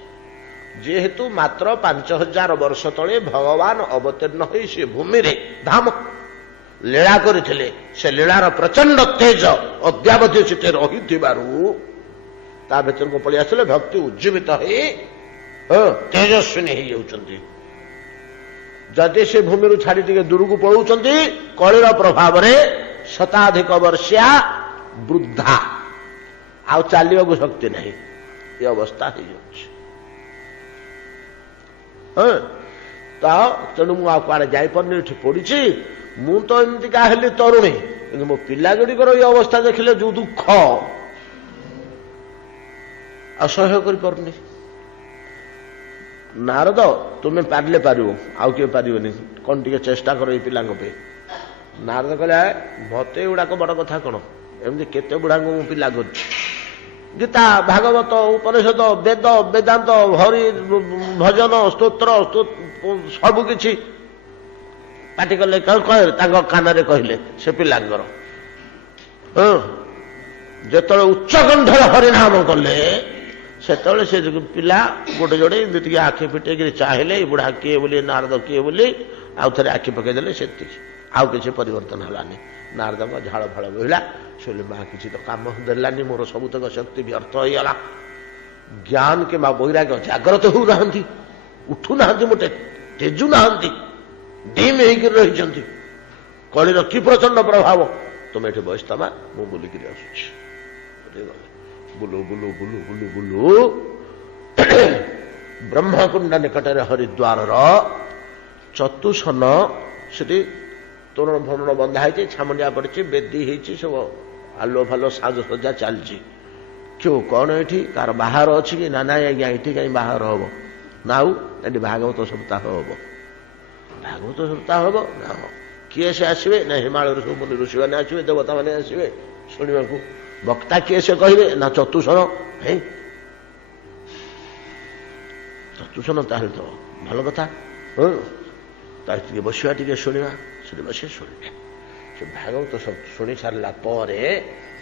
ଯେହେତୁ ମାତ୍ର 5000 ବର୍ଷ ତଳେ ଭଗବାନ ଅବତୀର୍ଣ୍ଣ ହୋଇ ସେ ଭୂମିରେ ଧାମ ଲୀଳା କରିଥିଲେ, ସେ ଲୀଳାର ପ୍ରଚଣ୍ଡ ତେଜ ଅଦ୍ୟାବଧି ସେଠି ରହିଥିବାରୁ ତା ଭିତରକୁ ପଳେଇ ଆସିଲେ ଭକ୍ତି ଉଜ୍ଜୀବିତ ହୋଇ ତେଜସ୍ୱିନୀ ହେଇଯାଉଛନ୍ତି। ଯଦି ସେ ଭୂମିରୁ ଛାଡ଼ି ଟିକେ ଦୂରକୁ ପଳାଉଛନ୍ତି, କଳିର ପ୍ରଭାବରେ ଶତାଧିକ ବର୍ଷିଆ ବୃଦ୍ଧା, ଆଉ ଚାଲିବାକୁ ଶକ୍ତି ନାହିଁ, ଏ ଅବସ୍ଥା ହେଇଯାଉଛି। ତ ତେଣୁ ମୁଁ ଆଉ କୁଆଡେ ଯାଇପାରୁନି, ଏଠି ପଡିଛି। ମୁଁ ତ ଏମିତିକା ହେଲି ତରୁଣୀ, କିନ୍ତୁ ମୋ ପିଲା ଗୁଡ଼ିକର ଏ ଅବସ୍ଥା ଦେଖିଲେ ଯୋଉ ଦୁଃଖ, ଆଉ ସହ୍ୟ କରିପାରୁନି। ନାରଦ ତୁମେ ପାରିଲେ ପାରିବ, ଆଉ କିଏ ପାରିବନି, କଣ ଟିକେ ଚେଷ୍ଟା କର ଏଇ ପିଲାଙ୍କ ପାଇଁ। ନାରଦ କହିଲେ, ମତେ ଏଗୁଡାକ ବଡ କଥା କଣ, ଏମିତି କେତେ ବୁଢାଙ୍କୁ ମୁଁ ପିଲା କରିଛି। ଗୀତା, ଭାଗବତ, ଉପନିଷଦ, ବେଦ, ବେଦାନ୍ତ, ହରି ଭଜନ, ସ୍ତୋତ୍ର ସବୁ କିଛି ପାଟି କଲେ, ତାଙ୍କ କାନରେ କହିଲେ ସେ ପିଲାଙ୍କର। ଯେତେବେଳେ ଉଚ୍ଚକଣ୍ଠରେ ହରିନାମ କଲେ, ସେତେବେଳେ ସେ ପିଲା ଗୋଟେ ଯୋଡେ ଏମିତି ଆଖି ଫିଟେଇକିରି ଚାହିଁଲେ, ଏ ବୁଢା କିଏ ବୋଲି, ନାରଦ କିଏ ବୋଲି, ଆଉ ଥରେ ଆଖି ପକେଇଦେଲେ, ସେତିକି, ଆଉ କିଛି ପରିବର୍ତ୍ତନ ହେଲାନି। ନାରଦଙ୍କ ଝାଳ ଫାଳ ବୋହିଲା। ସେ ମା କିଛି ତ କାମ ଦେଲାନି, ମୋର ସବୁତକ ଶକ୍ତି ବ୍ୟର୍ଥ ହେଇଗଲା। ଜ୍ଞାନ କିମ୍ବା ବୈରାଗ୍ୟ ଜାଗ୍ରତ ହେଉନାହାନ୍ତି, ଉଠୁନାହାନ୍ତି, ମୋଟେ ତେଜୁ ନାହାନ୍ତି, ଡିମ୍ ହେଇକି ରହିଛନ୍ତି। କଳିର କି ପ୍ରଚଣ୍ଡ ପ୍ରଭାବ। ତୁମେ ଏଠି ବସିଥା ମା, ମୁଁ ବୁଲିକିରି ଆସୁଛି। ବୁଲୁ ବୁଲୁ ବୁଲୁ ବୁଲୁ ବୁଲୁ ବ୍ରହ୍ମକୁଣ୍ଡ ନିକଟରେ ହରିଦ୍ୱାରର ଚତୁସନ, ସେଠି ତୋରଣ ଫୋରଣ ବନ୍ଧା ହେଇଛି, ଛାମୁଣ୍ଡିଆ ପଡିଛି, ବେଦୀ ହେଇଛି, ସବୁ ଆଲୁଅ ଫାଲୁଅ ସାଜସଜ୍ଜା ଚାଲିଛି। କେଉ କଣ ଏଠି କାହାର ବାହାର ଅଛି କି? ନା ନାଇଁ ଆଜ୍ଞା, ଏଠି କାହିଁ ବାହାର ହବ ନା, ଆଉ ଏଠି ଭାଗବତ ସପ୍ତାହ ହବ। ଭାଗବତ ସପ୍ତାହ ହବ ନା, କିଏ ସେ ଆସିବେ? ନା ହିମାଳୟରୁ ସବୁ ମୁନି ଋଷିମାନେ ଆସିବେ, ଦେବତାମାନେ ଆସିବେ ଶୁଣିବାକୁ। ବକ୍ତା କିଏ ସେ କହିବେ? ନା ଚତୁସନ। ଚତୁସନ ତାହେଲେ ତ ଭଲ କଥା। ତାହେଲେ ଟିକେ ବସିବା, ଟିକେ ଶୁଣିବା। ସେଠି ବସି ଶୁଣିଲେ, ସେ ଭାଗବତ ସବୁ ଶୁଣି ସାରିଲା ପରେ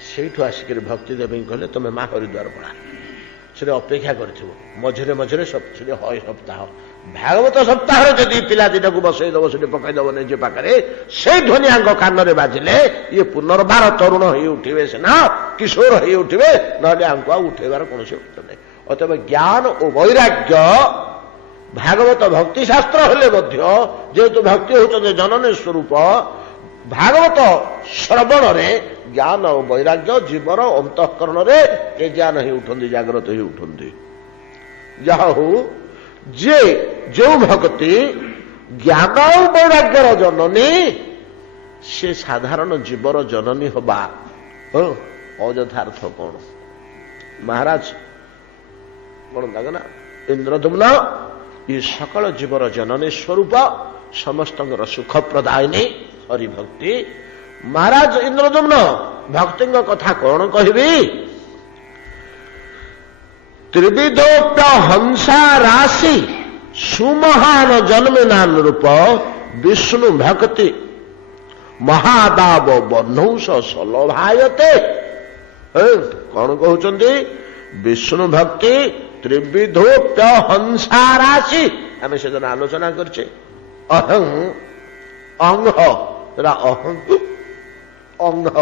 ସେଇଠୁ ଆସିକରି ଭକ୍ତି ଦେବୀ କହିଲେ ତମେ ମା ହରିଦ୍ୱାର ପଳା, ସେଠି ଅପେକ୍ଷା କରିଥିବ, ମଝିରେ ମଝିରେ ସେଠି ହଇ ସପ୍ତାହ, ଭାଗବତ ସପ୍ତାହରେ ଯଦି ପିଲା ଦିଟାକୁ ବସେଇଦବ ସେଠି ପକାଇଦବ ନିଜ ପାଖରେ, ସେଇ ଧ୍ୱନିଆଙ୍କ କାନରେ ବାଜିଲେ ଇଏ ପୁନର୍ବାର ତରୁଣ ହେଇ ଉଠିବେ ସିନା, କିଶୋର ହେଇ ଉଠିବେ, ନହେଲେ ଆଙ୍କୁ ଆଉ ଉଠେଇବାର କୌଣସି ଅର୍ଥ ନାହିଁ। ଅତଏବ ଜ୍ଞାନ ଓ ବୈରାଗ୍ୟ ଭାଗବତ ଭକ୍ତି ଶାସ୍ତ୍ର ହେଲେ ମଧ୍ୟ ଯେହେତୁ ଭକ୍ତି ହେଉଛନ୍ତି ଜନନୀ ସ୍ୱରୂପ, ଭାଗବତ ଶ୍ରବଣରେ ଜ୍ଞାନ ଓ ବୈରାଗ୍ୟ ଜୀବର ଅନ୍ତଃକରଣରେ ଏ ଜ୍ଞାନ ହେଇ ଉଠନ୍ତି, ଜାଗ୍ରତ ହେଇ ଉଠନ୍ତି। ଯାହା ହଉ ଯେ ଯେଉଁ ଭକ୍ତି ଜ୍ଞାନ ଓ ବୈରାଗ୍ୟର ଜନନୀ, ସେ ସାଧାରଣ ଜୀବର ଜନନୀ ହବା ଅଯଥାର୍ଥ କଣ? ମହାରାଜ କଣ ତାଙ୍କ ନା ଇନ୍ଦ୍ରଦ୍ୟୁମ୍ନ, ଏ ସକଳ ଜୀବର ଜନନୀ ସ୍ୱରୂପ, ସମସ୍ତଙ୍କର ସୁଖ ପ୍ରଦାୟିନୀ ହରିଭକ୍ତି। ମହାରାଜ ଇନ୍ଦ୍ରଦ୍ୟୁମ୍ନ ଭକ୍ତିଙ୍କ କଥା କଣ କହିବି? ତ୍ରିବିଧୋପ୍ୟ ହଂସା ରାଶି ସୁମହାନ ଜନ୍ମିନାନ ରୂପ ବିଷ୍ଣୁ ଭକ୍ତି ମହାଦାବ ବହ୍ନୌଷ ସଲଭାୟତେ। କଣ କହୁଛନ୍ତି? ବିଷ୍ଣୁ ଭକ୍ତି ତ୍ରିବିଧୋପ୍ୟ ହଂସା ରାଶି, ଆମେ ସେଦିନ ଆଲୋଚନା କରିଛେ। ଅହଂ ଅଙ୍ଗ ଅହଂ ଅଙ୍ଗ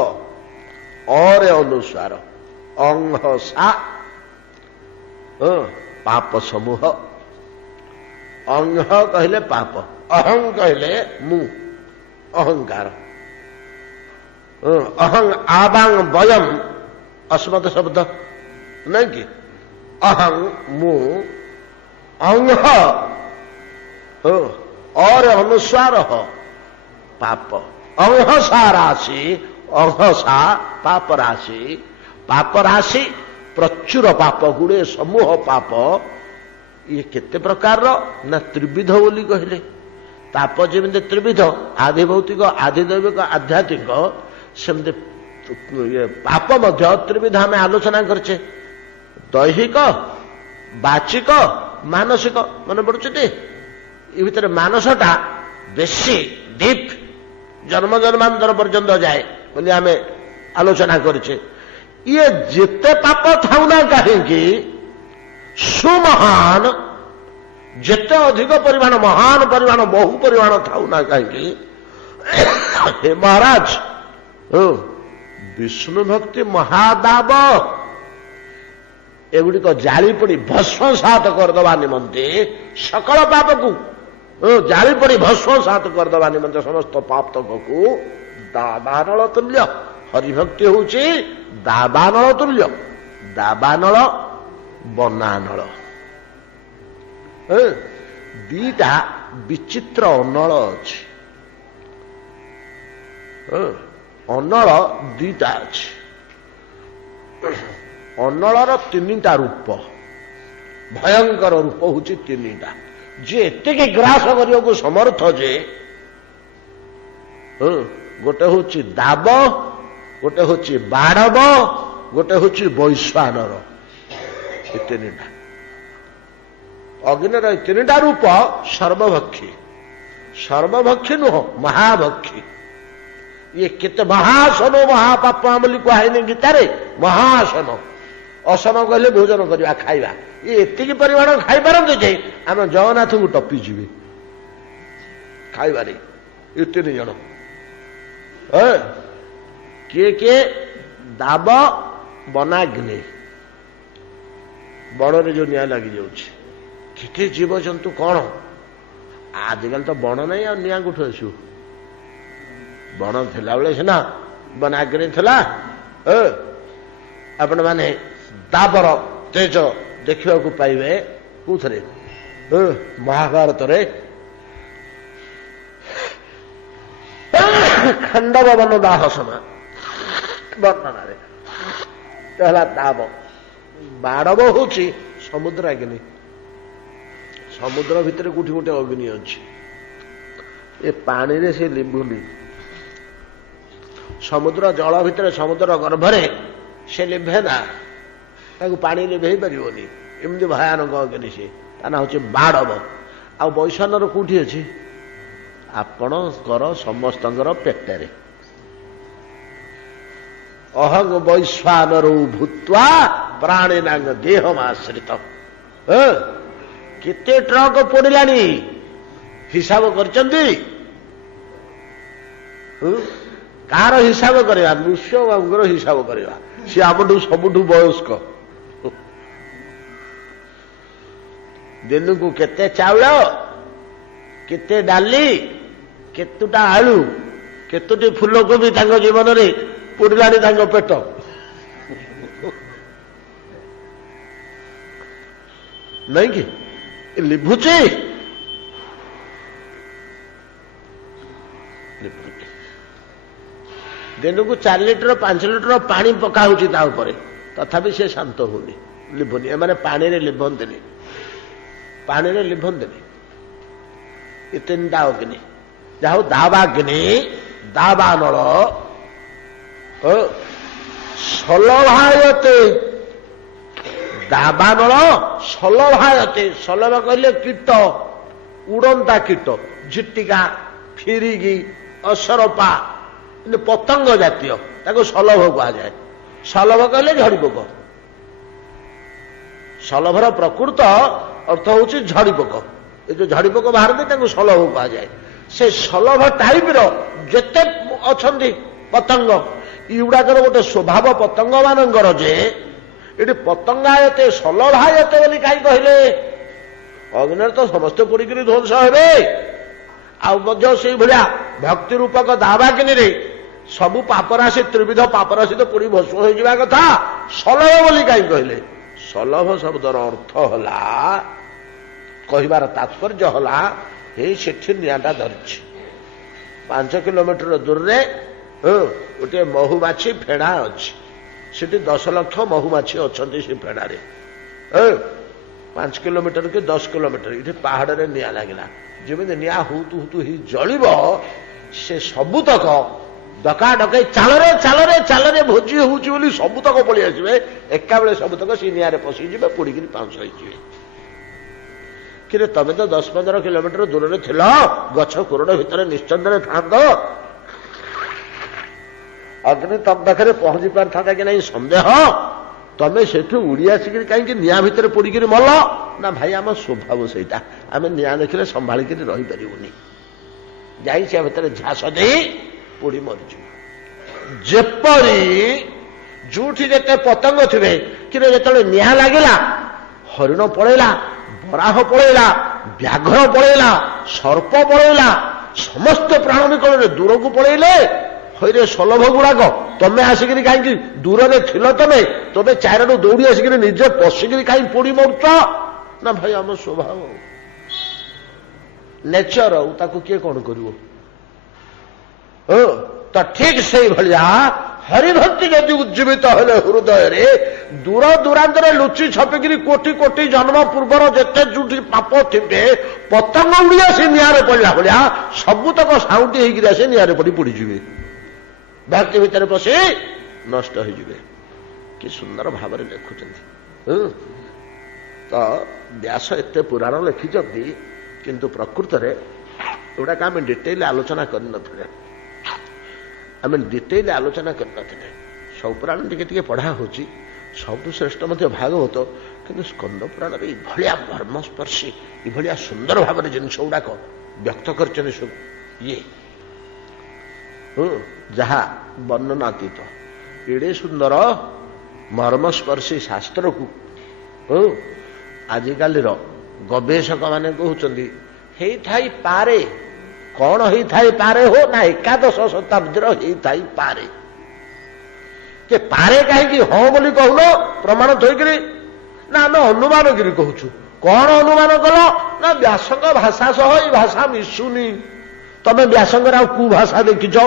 ଅରେ ଅନୁସାର ଅଙ୍ଗ ସା ପାପ ସମୂହ। ଅଙ୍ଗ କହିଲେ ପାପ, ଅହଂ କହିଲେ ମୁଁ, ଅହଙ୍କାର। ଅହଂ ଆବାଙ୍ଗ ବୟମ୍ ଅସ୍ମତ ଶବ୍ଦ ନାଇଁ କି? ଅହଂ ମୁଁ, ଅଙ୍ଗ ଅରେ ଅନୁସାର ପାପ, ଅଂହସା ରାଶି, ଅଂହସା ପାପ ରାଶି। ପାପ ରାଶି ପ୍ରଚୁର ପାପ ଗୁଡେ, ସମୂହ ପାପ। ଇଏ କେତେ ପ୍ରକାରର ନା ତ୍ରିବିଧ ବୋଲି କହିଲେ। ପାପ ଯେମିତି ତ୍ରିବିଧ, ଆଧି ଭୌତିକ, ଆଧି ଦୈବିକ, ଆଧ୍ୟାତ୍ମିକ, ସେମିତି ପାପ ମଧ୍ୟ ତ୍ରିବିଧ ଆମେ ଆଲୋଚନା କରିଛେ। ଦୈହିକ, ବାଚିକ, ମାନସିକ। ମନେ ପଡୁଛନ୍ତି? ଏ ଭିତରେ ମାନସଟା ବେଶୀ ଡିପ୍, ଜନ୍ମ ଜନ୍ମାନ୍ତର ପର୍ଯ୍ୟନ୍ତ ଯାଏ ବୋଲି ଆମେ ଆଲୋଚନା କରିଛେ। ଇଏ ଯେତେ ପାପ ଥାଉନା କାହିଁକି, ସୁମହାନ, ଯେତେ ଅଧିକ ପରିମାଣ, ମହାନ ପରିମାଣ, ବହୁ ପରିମାଣ ଥାଉନା କାହିଁକି, ହେ ମହାରାଜ ବିଷ୍ଣୁ ଭକ୍ତି ମହାଦାବ ଏଗୁଡ଼ିକ ଜାଳି ପୋଡ଼ି ଭସ୍ମସାତ କରିଦେବା ନିମନ୍ତେ, ସକଳ ପାପକୁ ଜାଳି ପୋଡ଼ି ଭସ୍ମସାତ କରିଦେବା ନିମନ୍ତେ, ସମସ୍ତ ପାପକୁ ଦାବାନଳ ତୁଲ୍ୟ। ହରିଭକ୍ତି ହଉଛି ଦାବାନଳ ତୁଲ୍ୟ। ଦାବାନଳ, ବନାନଳ, ଦିଟା ବିଚିତ୍ର ଅନଳ ଅଛି। ଅନଳ ଦିଟା ଅଛି। ଅନଳର ତିନିଟା ରୂପ, ଭୟଙ୍କର ରୂପ ହଉଛି ତିନିଟା, ଯେ ଏତିକି ଗ୍ରାସ କରିବାକୁ ସମର୍ଥ ଯେ ଗୋଟେ ହଉଛି ଦାବ, ଗୋଟେ ହଉଛି ବାଡ଼ବ, ଗୋଟେ ହଉଛି ବୈଶ୍ୱାନର। ଏ ତିନିଟା ଅଗ୍ନିର ଏ ତିନିଟା ରୂପ ସର୍ବଭକ୍ଷୀ। ସର୍ବଭକ୍ଷୀ ନୁହଁ, ମହାଭକ୍ଷୀ। ଇଏ କେତେ ମହାସନ ମହାପାପ ବୋଲି କୁହାହେଇନି ଗୀତାରେ? ମହାସନ। ଅସନ କହିଲେ ଭୋଜନ କରିବା, ଖାଇବା। ଇଏ ଏତିକି ପରିମାଣ ଖାଇପାରନ୍ତି ଯେ ଆମେ ଜଗନ୍ନାଥଙ୍କୁ ଟପିଯିବେ ଖାଇବାରେ। ଏ ତିନି ଜଣ କିଏ କିଏ? ଦାବ, ବନାଗ୍ନି, ବଣରେ ଯୋଉ ନିଆଁ ଲାଗିଯାଉଛି। କେତେ ଜୀବଜନ୍ତୁ କଣ! ଆଜିକାଲି ତ ବଣ ନାହିଁ, ଆଉ ନିଆଁ କୋଠୁ ଆସିବ? ବଣ ଥିଲାବେଳେ ସିନା ବନାଗ୍ନି ଥିଲା। ଆପଣମାନେ ଦାବର ତେଜ ଦେଖିବାକୁ ପାଇବେ କୋଉଥିରେ? ମହାଭାରତରେ ଖାଣ୍ଡବ ବନ ଦାହ ସମା ବର୍ଣ୍ଣନାରେ ହେଲା ଦାବ। ବାଡ଼ବ ହଉଛି ସମୁଦ୍ର ଅଗ୍ନି। ସମୁଦ୍ର ଭିତରେ କୋଉଠି ଗୋଟେ ଅଗ୍ନି ଅଛି, ଏ ପାଣିରେ ସେ ଲିଭୁନି। ସମୁଦ୍ର ଜଳ ଭିତରେ, ସମୁଦ୍ର ଗର୍ଭରେ ସେ ଲିଭେ ନା, ତାକୁ ପାଣି ଲିଭେଇ ପାରିବନି। ଏମିତି ଭୟାନକ ଅଗ୍ନି ସେ, ତା ନାଁ ହଉଛି ବାଡ଼ବ। ଆଉ ବୈଶ୍ୱାନର କୋଉଠି ଅଛି? ଆପଣଙ୍କର ସମସ୍ତଙ୍କର ପେଟରେ। ଅହଂ ବୈଶ୍ୱାନର ଭୂତ୍ୱା ପ୍ରାଣୀନାଙ୍ଗ ଦେହମାଶ୍ରିତ। କେତେ ଟ୍ରକ ପୋଡ଼ିଲାଣି ହିସାବ କରିଛନ୍ତି? କାହାର ହିସାବ କରିବା? ନୃସିଂହବାବୁଙ୍କର ହିସାବ କରିବା। ସିଏ ଆମଠୁ ସବୁଠୁ ବୟସ୍କ। ଦିନକୁ କେତେ ଚାଉଳ, କେତେ ଡାଲି, କେତୁଟା ଆଳୁ, କେତୋଟି ଫୁଲକୋବି ତାଙ୍କ ଜୀବନରେ ପୋଡ଼ିଲାଣି ତାଙ୍କ ପେଟ। ନାଇଁ କି? ଲିଭୁଛି ଦିନକୁ 4 ଲିଟର 5 ଲିଟର ପାଣି ପକା ହଉଛି ତା ଉପରେ, ତଥାପି ସେ ଶାନ୍ତ ହଉନି, ଲିଭୁନି। ଏମାନେ ପାଣିରେ ଲିଭନ୍ତିନି, ପାଣିରେ ଲିଭନ୍ତିନି। ଏ 3ଟା ଅଗ୍ନି, ଯାହା ହଉ ଦାବାଗ୍ନି, ଦାବାନଳ, ସଲଭାୟତେ। ଦାବାନଳ ସଲଭାୟତେ। ସଲଭ କହିଲେ କୀଟ, ଉଡ଼ନ୍ତା କୀଟ, ଝିଟିକା, ଫିରିଗି, ଅସରପା, ପତଙ୍ଗ ଜାତୀୟ, ତାକୁ ସଲଭ କୁହାଯାଏ। ସଲଭ କହିଲେ ଝଡିପୋକ। ସଲଭର ପ୍ରକୃତ ଅର୍ଥ ହଉଛି ଝଡିପୋକ। ଏ ଯୋଉ ଝଡିପୋକ ବାହାରନ୍ତି ତାଙ୍କୁ ସଲଭ କୁହାଯାଏ। ସେ ସଲଭ ଟାଇପର ଯେତେ ଅଛନ୍ତି ପତଙ୍ଗ, ଏଗୁଡାକର ଗୋଟେ ସ୍ୱଭାବ ପତଙ୍ଗ ମାନଙ୍କର ଯେ ଏଠି ପତଙ୍ଗାୟତେ ସଲଭାୟତେ ବୋଲି କାହିଁ କହିଲେ? ଅଗ୍ନିରେ ତ ସମସ୍ତେ ପୋଡ଼ିକିରି ଧ୍ୱଂସ ହେବେ, ଆଉ ମଧ୍ୟ ସେଇଭଳିଆ ଭକ୍ତି ରୂପକ ଦାବାଗ୍ନିରେ ସବୁ ପାପରାଶି, ତ୍ରିବିଧ ପାପରାଶି ତ ପୋଡ଼ି ଭସ୍ମ ହୋଇଯିବା କଥା। ସଲଭ ବୋଲି କାହିଁ କହିଲେ? ସଲଭ ଶବ୍ଦର ଅର୍ଥ ହେଲା, କହିବାର ତାତ୍ପର୍ଯ୍ୟ ହେଲା, ଏଇ ସେଠି ନିଆଁଟା ଧରିଛି 5 କିଲୋମିଟର ଦୂରରେ ଗୋଟିଏ ମହୁମାଛି ଫେଣା ଅଛି। ସେଠି 10 ଲକ୍ଷ ମହୁମାଛି ଅଛନ୍ତି ସେ ଫେଣାରେ। 5 କିଲୋମିଟର କି 10 କିଲୋମିଟର ଏଠି ପାହାଡରେ ନିଆଁ ଲାଗିଲା। ଯେମିତି ନିଆଁ ହୁତୁ ହୁତୁ ହେଇ ଜଳିବ, ସେ ସବୁତକ ଡକା ଡକେଇ ଚାଲରେ ଚାଲରେ ଚାଲରେ ଭୋଜି ହଉଛି ବୋଲି ସବୁତକ ପଳେଇ ଆସିବେ। ଏକାବେଳେ ସବୁତକ ସେ ନିଆଁରେ ପଶିଯିବେ, ପୋଡ଼ିକିରି ପାଉଁଶ ହେଇଯିବେ। କିନ୍ତୁ ତମେ ତ 10-15 କିଲୋମିଟର ଦୂରରେ ଥିଲ, ଗଛ କୋରଡ଼ ଭିତରେ ନିଶ୍ଚିନ୍ତରେ ଥାନ୍ତ, ଅଗ୍ନି ତମ ପାଖରେ ପହଞ୍ଚି ପାରିଥାନ୍ତା କି ନାହିଁ ସନ୍ଦେହ। ତମେ ସେଠୁ ଉଡ଼ି ଆସିକିରି କାହିଁକି ନିଆଁ ଭିତରେ ପୋଡ଼ିକିରି ମଲ? ନା ଭାଇ, ଆମ ସ୍ୱଭାବ ସେଇଟା, ଆମେ ନିଆଁ ଦେଖିଲେ ସମ୍ଭାଳିକିରି ରହିପାରିବୁନି, ଯାଇ ସେ ଭିତରେ ଝାସ ଦେଇ ପୋଡ଼ି ମରିଯିବ। ଯେପରି ଯୋଉଠି ଯେତେ ପତଙ୍ଗ ଥିବେ, କିନ୍ତୁ ଯେତେବେଳେ ନିଆଁ ଲାଗିଲା, ହରିଣ ପଳେଇଲା, ବରାହ ପଳେଇଲା, ବ୍ୟାଘ୍ର ପଳେଇଲା, ସର୍ପ ପଳେଇଲା, ସମସ୍ତ ପ୍ରାଣ ବିକଳରେ ଦୂରକୁ ପଳେଇଲେ। ହଇରେ ସଲଭ ଗୁଡାକ, ତମେ ଆସିକିରି କାହିଁକି ଦୂରରେ ଥିଲ? ତମେ ତମେ ଚାରିଆଡୁ ଦୌଡ଼ି ଆସିକିରି ନିଜେ ପଶିକିରି କାହିଁକି ପୋଡ଼ି ମରୁଛ? ନା ଭାଇ, ଆମ ସ୍ୱଭାବ, ନେଚର, ତାକୁ କିଏ କଣ କରିବ? ତ ଠିକ ସେଇଭଳିଆ ହରିଭକ୍ତି ଯଦି ଉଜ୍ଜୀବିତ ହେଲେ ହୃଦୟରେ, ଦୂର ଦୂରାନ୍ତରେ ଲୁଚି ଛପିକିରି କୋଟି କୋଟି ଜନ୍ମ ପୂର୍ବର ଯେତେ ଯୋଉଠି ପାପ ଥିବେ, ପତଙ୍ଗ ଉଡ଼ି ଆସି ନିଆଁରେ ପଡ଼ିଲା ଭଳିଆ ସବୁତକ ସାଉଁଟି ହେଇକିରି ଆସି ନିଆଁରେ ପଡ଼ି ପୋଡ଼ିଯିବେ, ଭକ୍ତି ଭିତରେ ପଶି ନଷ୍ଟ ହେଇଯିବେ। କି ସୁନ୍ଦର ଭାବରେ ଲେଖୁଛନ୍ତି। ତ ବ୍ୟାସ ଏତେ ପୁରାଣ ଲେଖିଛନ୍ତି, କିନ୍ତୁ ପ୍ରକୃତରେ ଏଗୁଡ଼ାକ ଆମେ ଡିଟେଲ ଆଲୋଚନା କରିନଥିଲେ। ଆମେ ଡିଟେଲ ଆଲୋଚନା କରିନଥିଲେ। ସବୁ ପୁରାଣ ଟିକେ ଟିକେ ପଢ଼ା ହେଉଛି, ସବୁଠୁ ଶ୍ରେଷ୍ଠ ମଧ୍ୟ ଭାଗବତ, କିନ୍ତୁ ସ୍କନ୍ଦ ପୁରାଣରେ ଏଭଳିଆ ମର୍ମସ୍ପର୍ଶୀ, ଏଭଳିଆ ସୁନ୍ଦର ଭାବରେ ଜିନିଷ ଗୁଡ଼ାକ ବ୍ୟକ୍ତ କରିଛନ୍ତି ସବୁ ଇଏ, ଯାହା ବର୍ଣ୍ଣନାତୀତ। ଏଡ଼େ ସୁନ୍ଦର ମର୍ମସ୍ପର୍ଶୀ ଶାସ୍ତ୍ରକୁ ଆଜିକାଲିର ଗବେଷକ ମାନେ କହୁଛନ୍ତି ହେଇଥାଇପାରେ। କଣ ହେଇଥାଇପାରେ? ହୋ ନା, 11ଶ ଶତାବ୍ଦୀର ହେଇଥାଇପାରେ। ଯେ ପାରେ କାହିଁକି ହଁ ବୋଲି କହୁନ ପ୍ରମାଣ ଥୋଇକିରି? ନା ଆମେ ଅନୁମାନକିରି କହୁଛୁ। କଣ ଅନୁମାନ କଲ? ନା ବ୍ୟାସଙ୍କ ଭାଷା ସହ ଏଇ ଭାଷା ମିଶୁନି। ତମେ ବ୍ୟାସଙ୍କର ଆଉ କୋଉ ଭାଷା ଦେଖିଛ?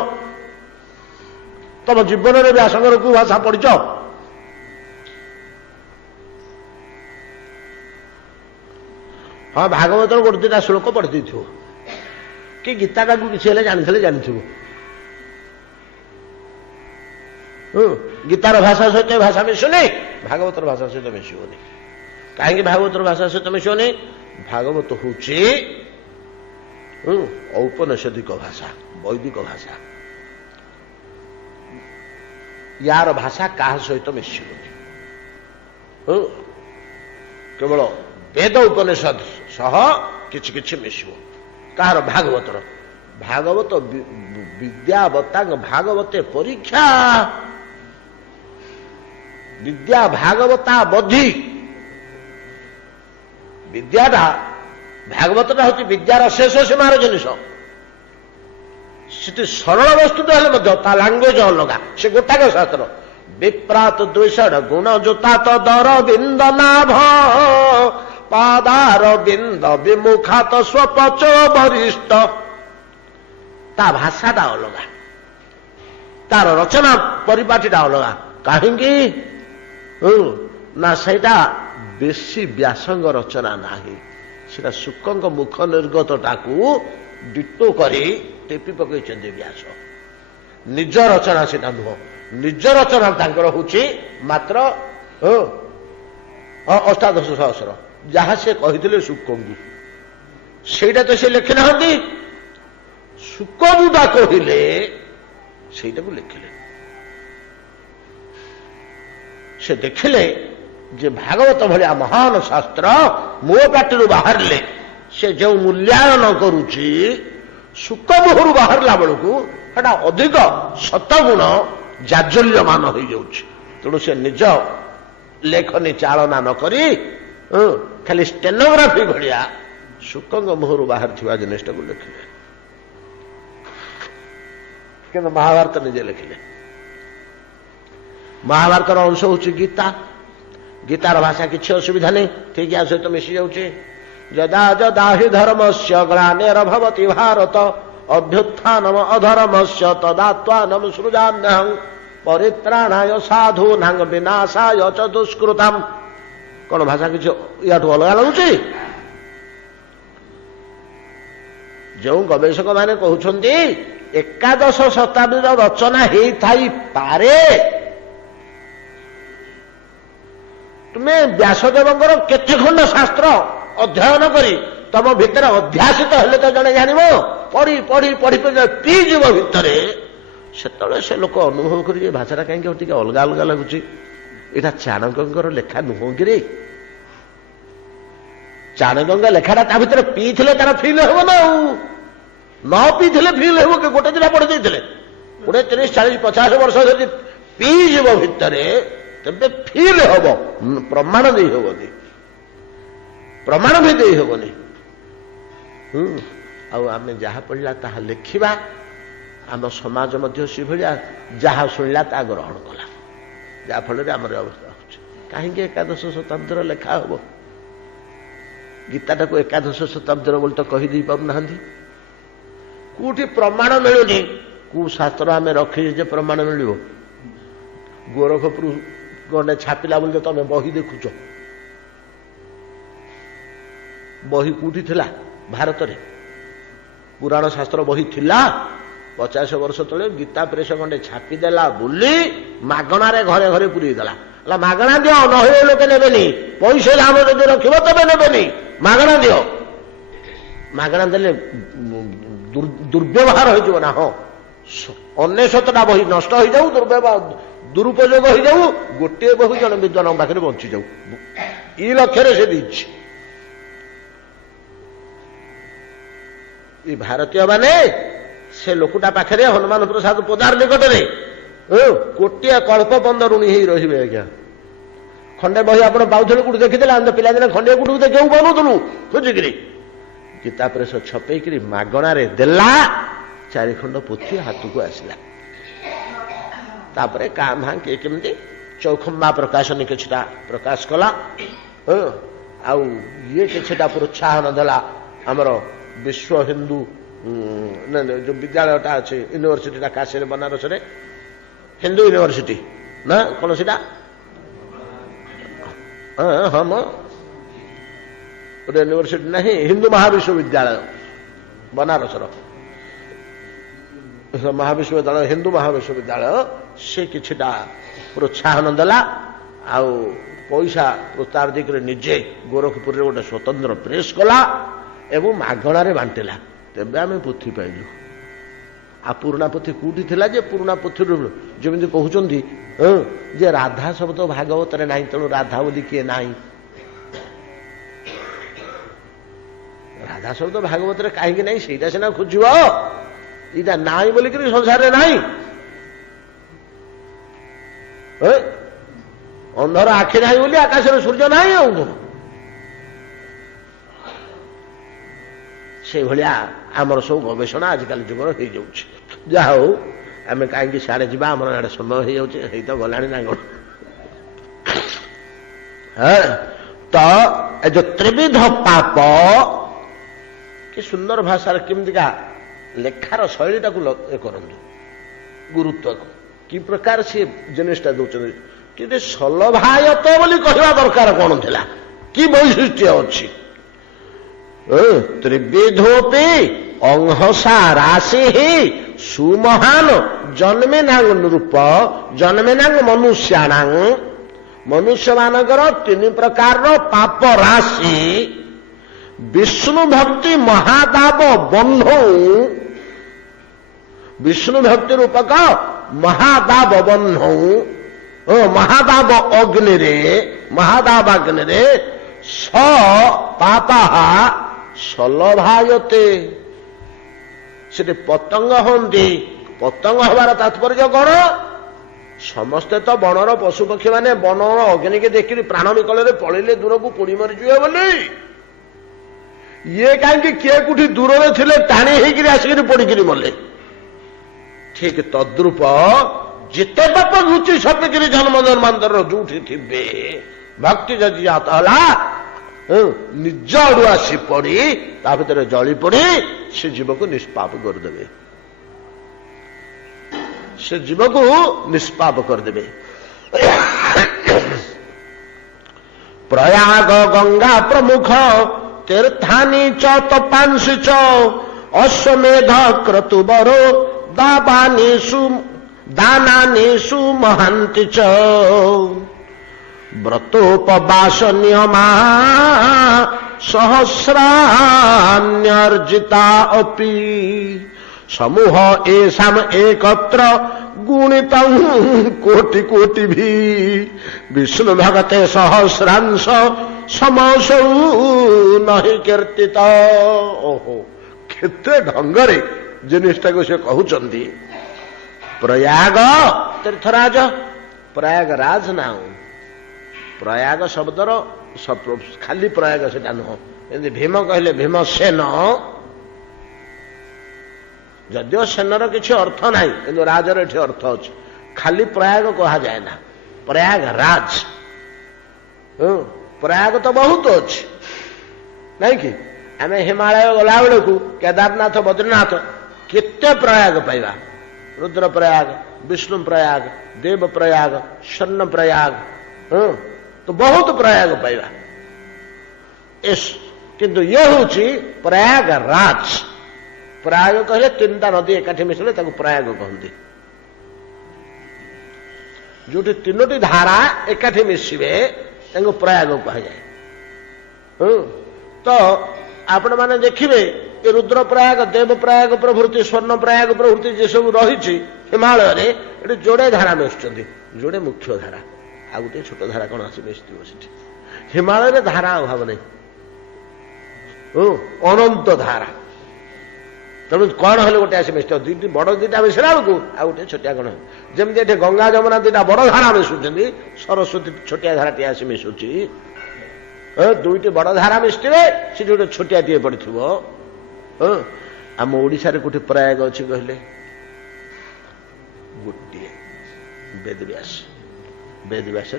ତମ ଜୀବନରେ ବ୍ୟାସଙ୍କର କୋଉ ଭାଷା ପଢିଛ? ହଁ, ଭାଗବତର ଗୋଟେ ଦିଟା ଶ୍ଲୋକ ପଢି ଦେଇଥିବ, କି ଗୀତାଟାକୁ କିଛି ହେଲେ ଜାଣିଥିଲେ ଜାଣିଥିବ। ଗୀତାର ଭାଷା ସହିତ ଭାଷା ମିଶୁନି, ଭାଗବତର ଭାଷା ସହିତ ମିଶିବନି। କାହିଁକି ଭାଗବତର ଭାଷା ସହିତ ମିଶିବନି? ଭାଗବତ ହଉଛି ଔପନିଷଦିକ ଭାଷା, ବୈଦିକ ଭାଷା। यार भाषा क्या सहित मिशिबनी केवल वेद उपनिषद सह किछि किछि मिशिब कहार भागवतर भागवत विद्यावता भागवते परीक्षा विद्या भागवता बधी विद्याटा भागवतटा हूँ विद्यार शेष सीमार जिनिष से सरल वस्तुटा हेल्ले ता लांगुएज अलगा से गोटाक शास्त्र विप्रात द्वेषण गुण जोता तो दर बिंद नाभ पादार बिंद विमुखात स्वपच वरिष्ठ ता भाषाटा अलगा तार रचना परिपाटीटा अलगा कहीं ना सेटा बेसी व्यासंग रचना नाही सेटा शुकंग मुख निर्गतटाकू डिटो करी टेपी पकईचंदी व्यास निज रचना सेटा नुह निज रचना तांकर होची मात्र अष्टादश सहस्र जहाँ से कही शुकंगु सेटा तो से लिखि ना शुकंगुटा कहले सेटा को लिखिले से देखिले जे भागवत भलिया महान शास्त्र मो पाटी बाहर से जो मूल्यांकन करुची शुकमुहर बाहरला बेलू सेटा अधिक शतगुण जाज्वल्यमान हो जाऊँ तेणु से निज लेखनी चालना न करी खाली स्टेनोग्राफी भलिया शुकंग मुहर बाहर थिबा जिनिसटा को लिखिले कि महाभारत निजे लिखिले महाभारत अंश हूँ गीता गीतार भाषा किसी असुविधा नहीं ठीक है सहित मिशी जाऊे जदा जदा हि धर्म से ग्लानिर्भवति भारत अभ्युत्थानम अधर्मस्य तदात्वानम सृजाम्यहं परित्राणाय साधूनां विनाशाय च दुष्कृताम् कौन भाषा किसी या अलग लगुच जो गवेषक मैंने कहते एकादश शताब्दी रचना हो थाई पारे तुम्हें व्यासदेवंकर केते खंड शास्त्र अध्ययन करी तुम भितर अध्यासित हेले तो जड़े जान पढ़ी पढ़ी पढ़ी पीजीव भितर से लोक अनुभव कर भाषाटा कहीं अलग अलग लगुच यहाँ चाणक्यर लेखा नुह कि चाणक्य लेखाटा ता भितर पीले तार फिल हे ना न पीले फिल हे कि गोटे दिना पढ़ी देते 20, 30, 40, 50 वर्ष धरी पीजीव भितर तेरे फिल हम प्रमाण दे हेनी प्रमाण भी दे हेनी आम जहाँ पढ़ला ताहा लिखा आम समाज मध्य से भाया जहाँ शुणला ता ग्रहण कला जहाँफल आम अवस्था हो कहीं एकादश शताब्दी लेखा हम गीताटा को एकादश शताब्दी बोली तो कहीदे पाना कौटी प्रमाण मिलूनी कौ शास्त्र आम रखी प्रमाण मिल गोरखपुर गंडे छापिला बोलते तुम बही देखुच बही कौटी थिला भारत रे पुराण शास्त्र बही थिला 50 वर्ष तले गीता प्रेस गंडे छापिदेला बोली मागणारे घरे घरे पुरी देला मागणा दियो न लोके नेबेनी पैसा दाम जदि रखिब तबे नेबेनी मागणा दियो मागणा देले दुर्व्यवहार हो ना हाँ 99टा बही नष्ट हो जाऊ दुर्व्यवहार दुरुपयोग हो जाऊ गोटे बही जन विद्वान पाखे बंची जाऊ ई लक्ष्य से दीची भारतीय माने से लोकटा पाखे हनुमान प्रसाद पदार निकटने कोटिया कल्प 15 ऋणी ही रही आज्ञा खंडे बही आप पाऊे कौट देखीदे पिलादिने खंडे कौट देखा बनूलु खोजिकी गीता प्रेस छपेक मागणारे देला 4 खंड पोथी हाथ को आसला तापरे का भां किए केमती चौखम्बा प्रकाशन किछटा प्रकाश कला आउ ये किछटा प्रोत्साहन देला आमर विश्व हिंदू जो विद्यालयटा अच्छे यूनिवर्सिटी काशी बनारस रे हिंदू यूनिवर्सिटी ना कौन सीटा हम गोटे यूनिवर्सिटी नहीं हिंदू महाविश्वविद्यालय बनारस महाविश्वविद्यालय हिंदू महाविश्वविद्यालय से किछटा प्रोत्साहन देला आउ पैसा प्रोत्साहन देकर निजे गोरखपुर रे गोटे स्वतंत्र प्रेस कला एवं मागणारे बांटिला तेबे आम पोथी पाइलु आ पुराणा पोथी कोठी थिला जे पुराणा पोथी जेमिति कहउचंदी जे राधा शब्द भागवत रे नाही तेणु राधा बोली किए नाही राधा शब्द भागवत रे काहे नहीं सेटा सिना खोजिब इटा नाही बोली कि संसार रे नाही अंधर आखि नाही बोली आकाश रे सूर्य नाही से भलिया आमर सब गवेषणा आजिकल जुग हो जा हो आम कहीं सियाड़े जा आम आड़े समय हो तो गला ना गण तो जो त्रिविध पाप कि सुंदर भाषा केमतिका लेखार शैलीटा को करूँ गुरुत्व को कि प्रकार सी जिनिसटा दौरान कि सलभायत बोली कहवा दरकार कौन थिला कि वैशिष्ट्य अच्छी त्रिविधोपि अंहसा राशि ही सुमहान जन्मेनांग नृप जन्मेनांग मनुष्याणांग मनुष्य मानकर 3 प्रकार पाप राशि विष्णु भक्ति महादाब बन्धौ विष्णु भक्ति रूपक महादाब बन्धौ महादाब अग्नि रे स पापा सलभायते से पतंग हंती पतंग हबार तात्पर्य कौन समस्ते तो बनर पशुपक्षी माने बनर अग्नि के देखिए प्राण विकल पड़े दूर को पोड़ी मरीजे बोली ये कहीं किए कोठी दूर थे टाणी होकर आसिक पड़िकी मले ठीक तद्रूप जिते पाप रुचि सपिकी जन्म जन्मांतर जो थे भक्ति जदि जाता निज आड़ू आसी पड़ी ता भीतर जली पड़ी से जीव को निष्पाप करदे से जीव को निष्पाप करदे प्रयाग गंगा प्रमुख तीर्थानी च तपांसी च अश्वमेध क्रतुबरो दानानीषु महांति च व्रतोपवास नियमा सहस्रान्यर्जिता अपि समूह एषाम एकत्र गुणितं कोटि कोटि भी विष्णु भगते सहस्रांश समसौ नहीं कीर्तित ओहो केते ढंगरे जिनिसटा को से कहउचंदी प्रयाग तीर्थराज प्रयागराज ना प्रयाग शब्दर खाली प्रयाग से नुह भीम कहले भीमसेन जदिव सेनर किसी अर्थ ना कि राजर ये अर्थ अच्छे खाली प्रयाग कह जाए ना प्रयागराज प्रयाग तो बहुत अच्छे नहीं कि आम हिमालय गला बेलू केदारनाथ बद्रीनाथ केते प्रयाग पाइबा रुद्र प्रयाग विष्णु प्रयाग देव प्रयाग स्वर्ण प्रयाग तो बहुत प्रयाग पाइबा किंतु ये हूँ प्रयागराज प्रयाग कहले 3टा नदी एकाठी मिसले प्रयाग कहते जो 3टी धारा एकाठी मिसवे प्रयाग कह जाए तो आपण माने देखिए ये रुद्र प्रयाग देव प्रयाग प्रभृति स्वर्ण प्रयाग प्रभृति जे सब रही हिमालय ये जोड़े धारा मिशुंट जोड़े मुख्य धारा आ गोटे छोट धारा कौन आसी मिशुट हिमालय धारा अभाव नहीं अनंत धारा तेणु कौन हेल्ले गोटे आसी मिशुट दुईटी बड़ 2टा मिसला बेलू आ गोटे छोटिया कौन जमी ये गंगा जमुना 2टा बड़ धारा मिशुंट सरस्वती छोटिया धारा टी आसी मिशुची 2टी बड़ धारा मिशे से गोटे छोटिया टे पड़ो आम ओडिशा रे कोठी प्रयाग अच्छी कहले गोटे वेदव्यास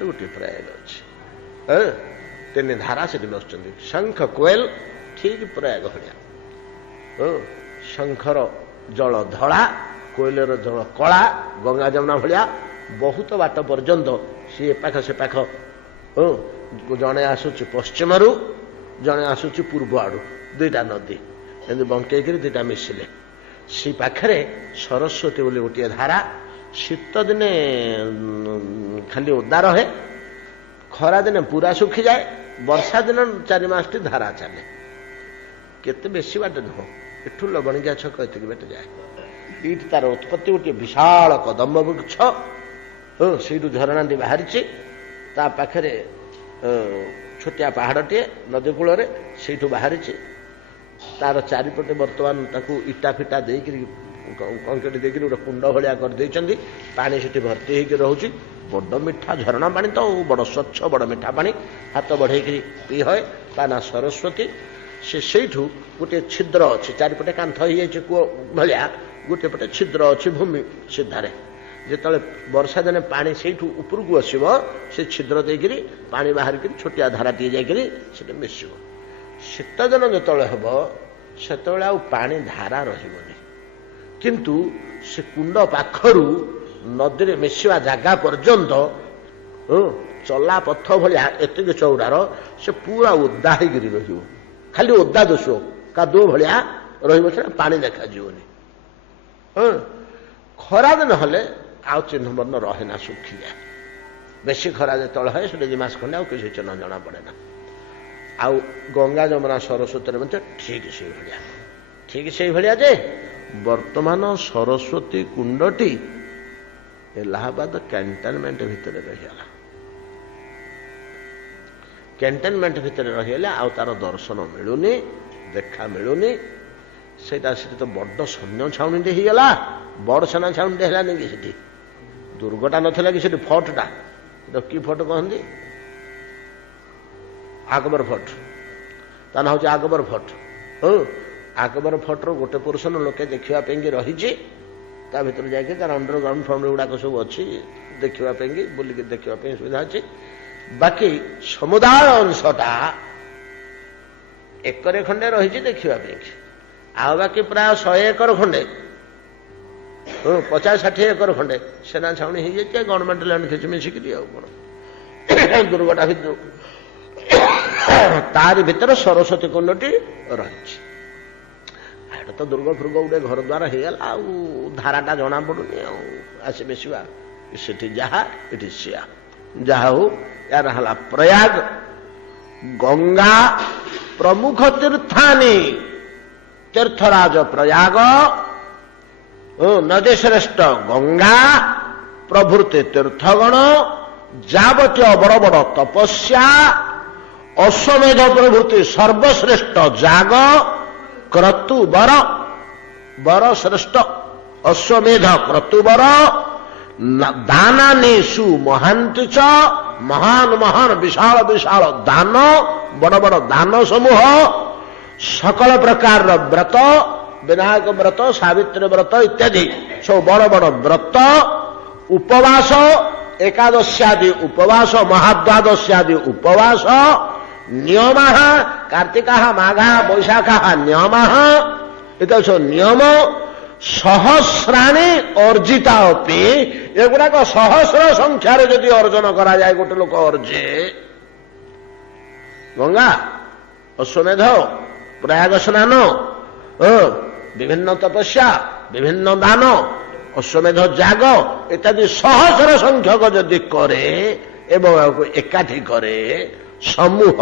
गोटे प्रयाग अच्छी 3 धारा से बसुँच शंख कोयल ठीक प्रयाग भाया शंखर जल धड़ा कोयलर जल कला गंगा जमुना भाया बहुत बाट पर्यंत सी पाख से पाख जड़े आसुच पश्चिम जड़े आसुच पूर्व आड़ू 2टा नदी एमती बंकई 2टा मिसिले सी पाखे सरस्वती बोली गोटे धारा शीत दिने खाली ओदा रहे खरा दिने पूरा सुखी जाए वर्षा दिन 4 मासटी धारा चले केते बेसी बाट नुह एठू लबणिया छक एतिक बेट जाए ଏଇଠି ତାର ଉତ୍ପତ୍ତି ଗୋଟିଏ ବିଶାଳ କଦମ୍ବ ବୃକ୍ଷ, ସେଇଠୁ ଝରଣାଟି ବାହାରିଛି, ତା ପାଖରେ ଛୋଟିଆ ପାହାଡ଼ଟିଏ ନଦୀ କୂଳରେ ସେଇଠୁ ବାହାରିଛି। ତାର ଚାରିପଟେ ବର୍ତ୍ତମାନ ତାକୁ ଇଟା ଫିଟା ଦେଇକିରି କଂକ୍ରିଟ ଦେଇକିରି ଗୋଟେ କୁଣ୍ଡ ଭଳିଆ କରିଦେଇଛନ୍ତି। ପାଣି ସେଠି ଭର୍ତ୍ତି ହେଇକି ରହୁଛି। ବଡ଼ ମିଠା ଝରଣା ପାଣି ତ, ବଡ଼ ସ୍ୱଚ୍ଛ ବଡ଼ ମିଠା ପାଣି, ହାତ ବଢ଼େଇକିରି ପିଇ ହୁଏ। ତା ନା ସରସ୍ୱତୀ। ସେଇଠୁ ଗୋଟିଏ ଛିଦ୍ର ଅଛି, ଚାରିପଟେ କାନ୍ଥ ହେଇଯାଇଛି କୂଅ ଭଳିଆ, ଗୋଟିଏ ପଟେ ଛିଦ୍ର ଅଛି ଭୂମି ସିଧାରେ। ଯେତେବେଳେ ବର୍ଷା ଦିନେ ପାଣି ସେଇଠୁ ଉପରକୁ ଆସିବ, ସେ ଛିଦ୍ର ଦେଇକିରି ପାଣି ବାହାରିକିରି ଛୋଟିଆ ଧାରାଟିଏ ଯାଇକିରି ସେଠି ମିଶିବ। ଶୀତଦିନ ଯେତେବେଳେ ହେବ ସେତେବେଳେ ଆଉ ପାଣି ଧାରା ରହିବନି, କିନ୍ତୁ ସେ କୁଣ୍ଡ ପାଖରୁ ନଦୀରେ ମିଶିବା ଜାଗା ପର୍ଯ୍ୟନ୍ତ ଚଲା ପଥ ଭଳିଆ ଏତିକି ଚଉଡ଼ାର ସେ ପୁରା ଓଦା ହେଇକିରି ରହିବ। ଖାଲି ଓଦା ଦୋଷ କାଦୁଅ ଭଳିଆ ରହିବ, ସେଟା ପାଣି ଦେଖାଯିବନି। ଖରାଦିନ ହେଲେ ଆଉ ଚିହ୍ନ ବର୍ଣ୍ଣ ରହେ ନା, ଶୁଖିଯାଏ। ବେଶୀ ଖରା ଯେତେବେଳେ ହୁଏ ସେଟା 2 ମାସ ଖଣ୍ଡେ ଆଉ କିଛି ଚିହ୍ନ ଜଣା ପଡ଼େ ନା। ଆଉ ଗଙ୍ଗା ଯମୁନା ସରସ୍ୱତୀରେ ମଧ୍ୟ ଠିକ୍ ସେଇଭଳିଆ, ଠିକ୍ ସେଇଭଳିଆ ଯେ ବର୍ତ୍ତମାନ ସରସ୍ୱତୀ କୁଣ୍ଡଟି ଏଲାହାବାଦ କ୍ୟାଣ୍ଟନମେଣ୍ଟ ଭିତରେ ରହିଗଲା। କ୍ୟାଣ୍ଟନମେଣ୍ଟ ଭିତରେ ରହିଗଲେ ଆଉ ତାର ଦର୍ଶନ ମିଳୁନି, ଦେଖା ମିଳୁନି। ସେଇଟା ସେଠି ତ ବଡ଼ ସୈନ୍ୟ ଛାଉଣୀଟେ ହେଇଗଲା, ବଡ଼ ସେନା ଛାଉଣୀଟେ ହେଲାନି କି ସେଠି? ଦୁର୍ଗଟା ନଥିଲା କି ସେଠି? ଫୋର୍ଟଟା, କି ଫୋର୍ଟ କହନ୍ତି? ଆକବର ଫୋର୍ଟ। ତା ନାଁ ହେଉଛି ଆକବର ଫୋର୍ଟ। ଆକବର ଫୋର୍ଟର ଗୋଟେ ପୋର୍ସନ ଲୋକେ ଦେଖିବା ପାଇଁକି ରହିଛି। ତା ଭିତରେ ଯାଇକି ତାର ଅଣ୍ଡରଗ୍ରାଉଣ୍ଡ ଫଣ୍ଡ ଗୁଡ଼ାକ ସବୁ ଅଛି, ଦେଖିବା ପାଇଁକି, ବୁଲିକି ଦେଖିବା ପାଇଁ ସୁବିଧା ଅଛି। ବାକି ସମୁଦାୟ ଅଂଶଟା 1 ଏକର ଖଣ୍ଡେ ରହିଛି ଦେଖିବା ପାଇଁକି। ଆଉ ବାକି ପ୍ରାୟ 100 ଏକର ଖଣ୍ଡେ, 50-60 ଏକର ଖଣ୍ଡେ ସେନା ଛାଉଣୀ ହେଇଯାଇଛି। ଗଭର୍ଣ୍ଣମେଣ୍ଟ ଲ୍ୟାଣ୍ଡ କିଛି ମିଶିକିରି ଆଉ କ'ଣ ଦୁର୍ଗଟା ଭିତରୁ, ତାରି ଭିତରେ ସରସ୍ୱତୀ କୁଣ୍ଡଟି ରହିଛି। ଏଇଟା ତ ଦୁର୍ଗ ଫୁର୍ଗ ଗୋଟେ ଘର ଦ୍ୱାର ହେଇଗଲା, ଆଉ ଧାରାଟା ଜଣା ପଡୁନି। ଆଉ ଆସି ମିଶିବା ସେଠି ଯାହା ଏଠି ସିଆ। ଯାହା ହଉ, ୟାର ହେଲା ପ୍ରୟାଗ ଗଙ୍ଗା ପ୍ରମୁଖ ତୀର୍ଥାନି, ତୀର୍ଥରାଜ ପ୍ରୟାଗ, ନଦୀ ଶ୍ରେଷ୍ଠ ଗଙ୍ଗା ପ୍ରଭୃତି ତୀର୍ଥଗଣ, ଯାବତୀୟ ବଡ଼ ବଡ଼ ତପସ୍ୟା, ଅଶ୍ୱମେଧ ପ୍ରଭୃତି ସର୍ବଶ୍ରେଷ୍ଠ ଯାଗ, କ୍ରତୁବର, ବର ଶ୍ରେଷ୍ଠ ଅଶ୍ୱମେଧ କ୍ରତୁବର, ଦାନାନେଷୁ ମହାନ୍ତି ଚ, ମହାନ ମହାନ ବିଶାଳ ବିଶାଳ ଦାନ, ବଡ଼ ବଡ଼ ଦାନ ସମୂହ, ସକଳ ପ୍ରକାରର ବ୍ରତ, ବିନାୟକ ବ୍ରତ, ସାବିତ୍ରୀ ବ୍ରତ ଇତ୍ୟାଦି ସବୁ ବଡ଼ ବଡ଼ ବ୍ରତ, ଉପବାସ, ଏକାଦଶ୍ୟାଦି ଉପବାସ, ମହାଦ୍ୱାଦଶ୍ୟାଦି ଉପବାସ, ନିୟମଃ, କାର୍ତ୍ତିକଃ ମାଘଃ ବୈଶାଖଃ ନିୟମଃ, ଏତ ସବୁ ନିୟମ। ସହସ୍ରାଣୀ ଅର୍ଜିତା ଅପି, ଏଗୁଡ଼ାକ ସହସ୍ର ସଂଖ୍ୟାରେ ଯଦି ଅର୍ଜନ କରାଯାଏ, ଗୋଟେ ଲୋକ ଅର୍ଜେ, ଗଙ୍ଗା, ଅଶ୍ୱମେଧ, ପ୍ରୟାଗ ସ୍ନାନ, ବିଭିନ୍ନ ତପସ୍ୟା, ବିଭିନ୍ନ ଦାନ, ଅଶ୍ୱମେଧ ଯାଗ ଇତ୍ୟାଦି ସହସ୍ର ସଂଖ୍ୟକ ଯଦି କରେ ଏବଂ ଏକାଠି କରେ, ସମୂହ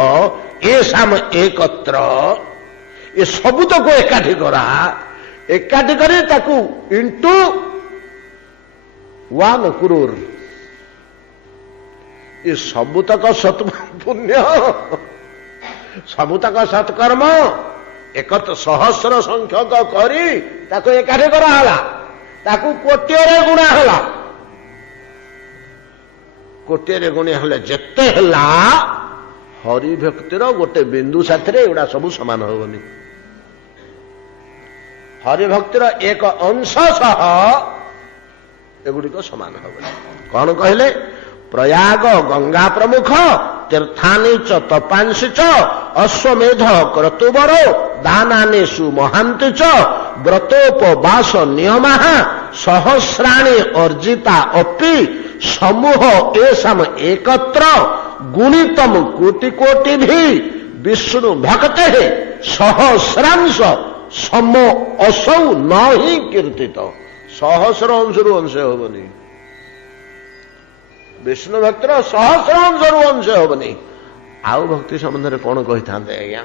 ଏସାମ ଏକତ୍ର, ଏ ସବୁତକ ଏକାଠି କରା, ଏକାଠି କରି ତାକୁ ଇଣ୍ଟୁ 1 crore, ଏ ସବୁତକ ସତ୍ ପୁଣ୍ୟ, ସବୁତକ ସତ୍କର୍ମ ଏକତ୍ର ସହସ୍ର ସଂଖ୍ୟକ କରି ତାକୁ ଏକାଠି କରାହେଲା, ତାକୁ କୋଟିରେ ଗୁଣା ହେଲା। କୋଟିରେ ଗୁଣି ହେଲେ ଯେତେ ହେଲା, ହରିଭକ୍ତିର ଗୋଟେ ବିନ୍ଦୁ ସାଥିରେ ଏଗୁଡ଼ା ସବୁ ସମାନ ହବନି। ହରିଭକ୍ତିର 1 ଅଂଶ ସହ ଏଗୁଡ଼ିକ ସମାନ ହବନି। କଣ କହିଲେ? ପ୍ରୟାଗ ଗଙ୍ଗା ପ୍ରମୁଖ, ତୀର୍ଥାନି ଚ ତପାଂସି ଚ, ଅଶ୍ୱମେଧ କ୍ରତୁବର, ଦାନାନେଷୁ ମହାନ୍ତି ଚ, ବ୍ରତୋପବାସ ନିୟମଃ, ସହସ୍ରାଣୀ ଅର୍ଜିତା ଅପି, ସମୂହ ଏସାମ ଏକତ୍ର, ଗୁଣିତମ କୋଟି କୋଟି ଭି, ବିଷ୍ଣୁ ଭକ୍ତେ ସହସ୍ରାଂଶ ସମ ଅସౌ ନହି କୀର୍ତ୍ତିତ। ସହସ୍ର ଅଂଶରୁ ଅଂଶ ହବନି, ବିଷ୍ଣୁ ଭକ୍ତର ସହସ୍ର ଅଂଶରୁ ଅଂଶ ହବନି। ଆଉ ଭକ୍ତି ସମ୍ବନ୍ଧରେ କଣ କହିଥାନ୍ତେ ଆଜ୍ଞା?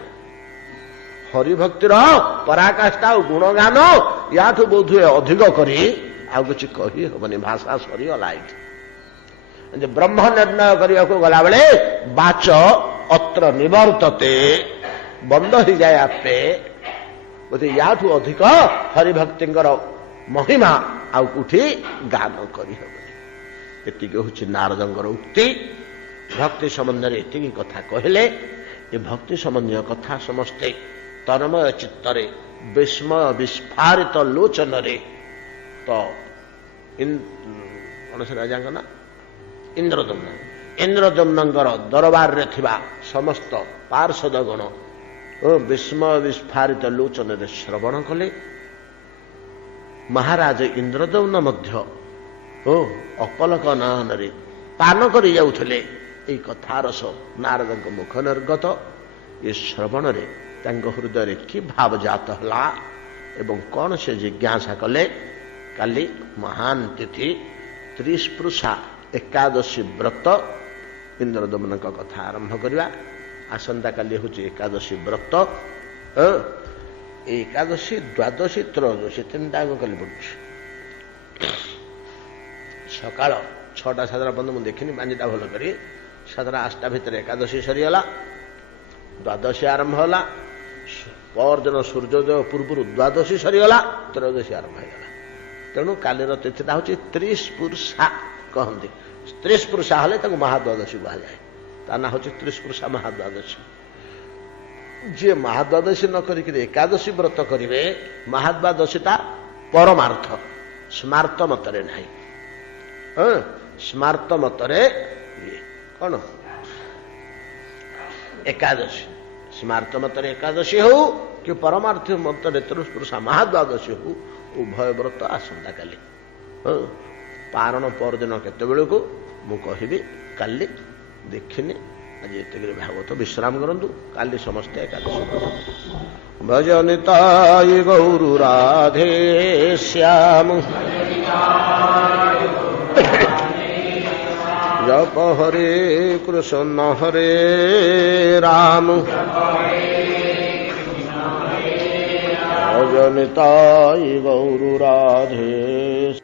ହରିଭକ୍ତିର ପରାକାଷ୍ଠା ଆଉ ଗୁଣଗାନ याठू बोध हुए अधिक करी आउ किसी कही हेनी भाषा सरीगला ये ब्रह्म निर्णय करने को गला बेले बाच अत्र निवर्तते बंद हो जाए आपे बोधे याठू अधिक हरिभक्ति महिमा आउ कोठी गान करी एति हूँ नारदंगर उक्ति भक्ति संबंध में एति कथा कहले ये भक्ति संबंधी कथा समस्ते तन्मय चित्तरे विस्मय विस्फारित लोचन रे तो कौन से राजा ना इंद्रदम्न इंद्रदम्नंगर दरबार रे थिबा समस्त पार्षदगण विस्मय विस्फारित लोचन रे श्रवण कले महाराज इंद्रदम्न मध्य अपलक नयन पान कर जाउथले এই କଥା ରସ ନାରଦଙ୍କ ମୁଖ ନିର୍ଗତ ଏ ଶ୍ରବଣରେ ତାଙ୍କ ହୃଦୟରେ କି ଭାବ ଜାତ ହେଲା ଏବଂ କଣ ସେ ଜିଜ୍ଞାସା କଲେ କାଲି ମହାନ ତିଥି ତ୍ରିସ୍ପୃଶା ଏକାଦଶୀ ବ୍ରତ ଇନ୍ଦ୍ରଦମନଙ୍କ କଥା ଆରମ୍ଭ କରିବା ଆସନ୍ତା କାଲି ହେଉଛି ଏକାଦଶୀ ବ୍ରତ ଏକାଦଶୀ ଦ୍ୱାଦଶୀ ତ୍ରୟୋଦଶୀ ତିନିଟାକ କାଲି ପଡୁଛି ସକାଳ 6ଟା 7ଟା ପର୍ଯ୍ୟନ୍ତ ମୁଁ ଦେଖିନି ପାଞ୍ଚଟା ଭଲ କରି 7ଟା 8ଟା ଭିତରେ ଏକାଦଶୀ ସରିଗଲା ଦ୍ୱାଦଶୀ ଆରମ୍ଭ ହେଲା ପରଦିନ ସୂର୍ଯ୍ୟୋଦୟ ପୂର୍ବରୁ ଦ୍ୱାଦଶୀ ସରିଗଲା ତ୍ରୟୋଦଶୀ ଆରମ୍ଭ ହେଇଗଲା ତେଣୁ କାଲିର ତିଥିଟା ହେଉଛି ତ୍ରିସ୍ପୃଶା କହନ୍ତି ତ୍ରିସ୍ପୃଶା ହେଲେ ତାକୁ ମହାଦ୍ୱାଦଶୀ କୁହାଯାଏ ତା ନାଁ ହେଉଛି ତ୍ରିସ୍ପୃଶା ମହାଦ୍ୱାଦଶୀ ଯିଏ ମହାଦ୍ୱାଦଶୀ ନ କରିକି ଏକାଦଶୀ ବ୍ରତ କରିବେ ମହାଦ୍ୱାଦଶୀଟା ପରମାର୍ଥ ସ୍ମାର୍ତ ମତରେ ନାହିଁ ସ୍ମାର୍ତ ମତରେ କଣ ଏକାଦଶୀ ସ୍ମାର୍ତ ମତରେ ଏକାଦଶୀ ହଉ କି ପରମାର୍ଥ ମତରେ ତ୍ରିସ୍ପୃଶା ମହାଦ୍ୱାଦଶୀ ହଉ ଉଭୟ ବ୍ରତ ଆସନ୍ତାକାଲି ପାରଣ ପରଦିନ କେତେବେଳକୁ ମୁଁ କହିବି କାଲି ଦେଖିନି ଆଜି ଏତିକିରେ ଭାଗବତ ବିଶ୍ରାମ କରନ୍ତୁ କାଲି ସମସ୍ତେ ଏକାଦଶୀ ବ୍ରତ ଭଜନିତାଇ ଗୌରୁ ରାଧେ ଶ୍ୟାମ जप हरे कृष्ण हरे राम भजनिताई गौर राधे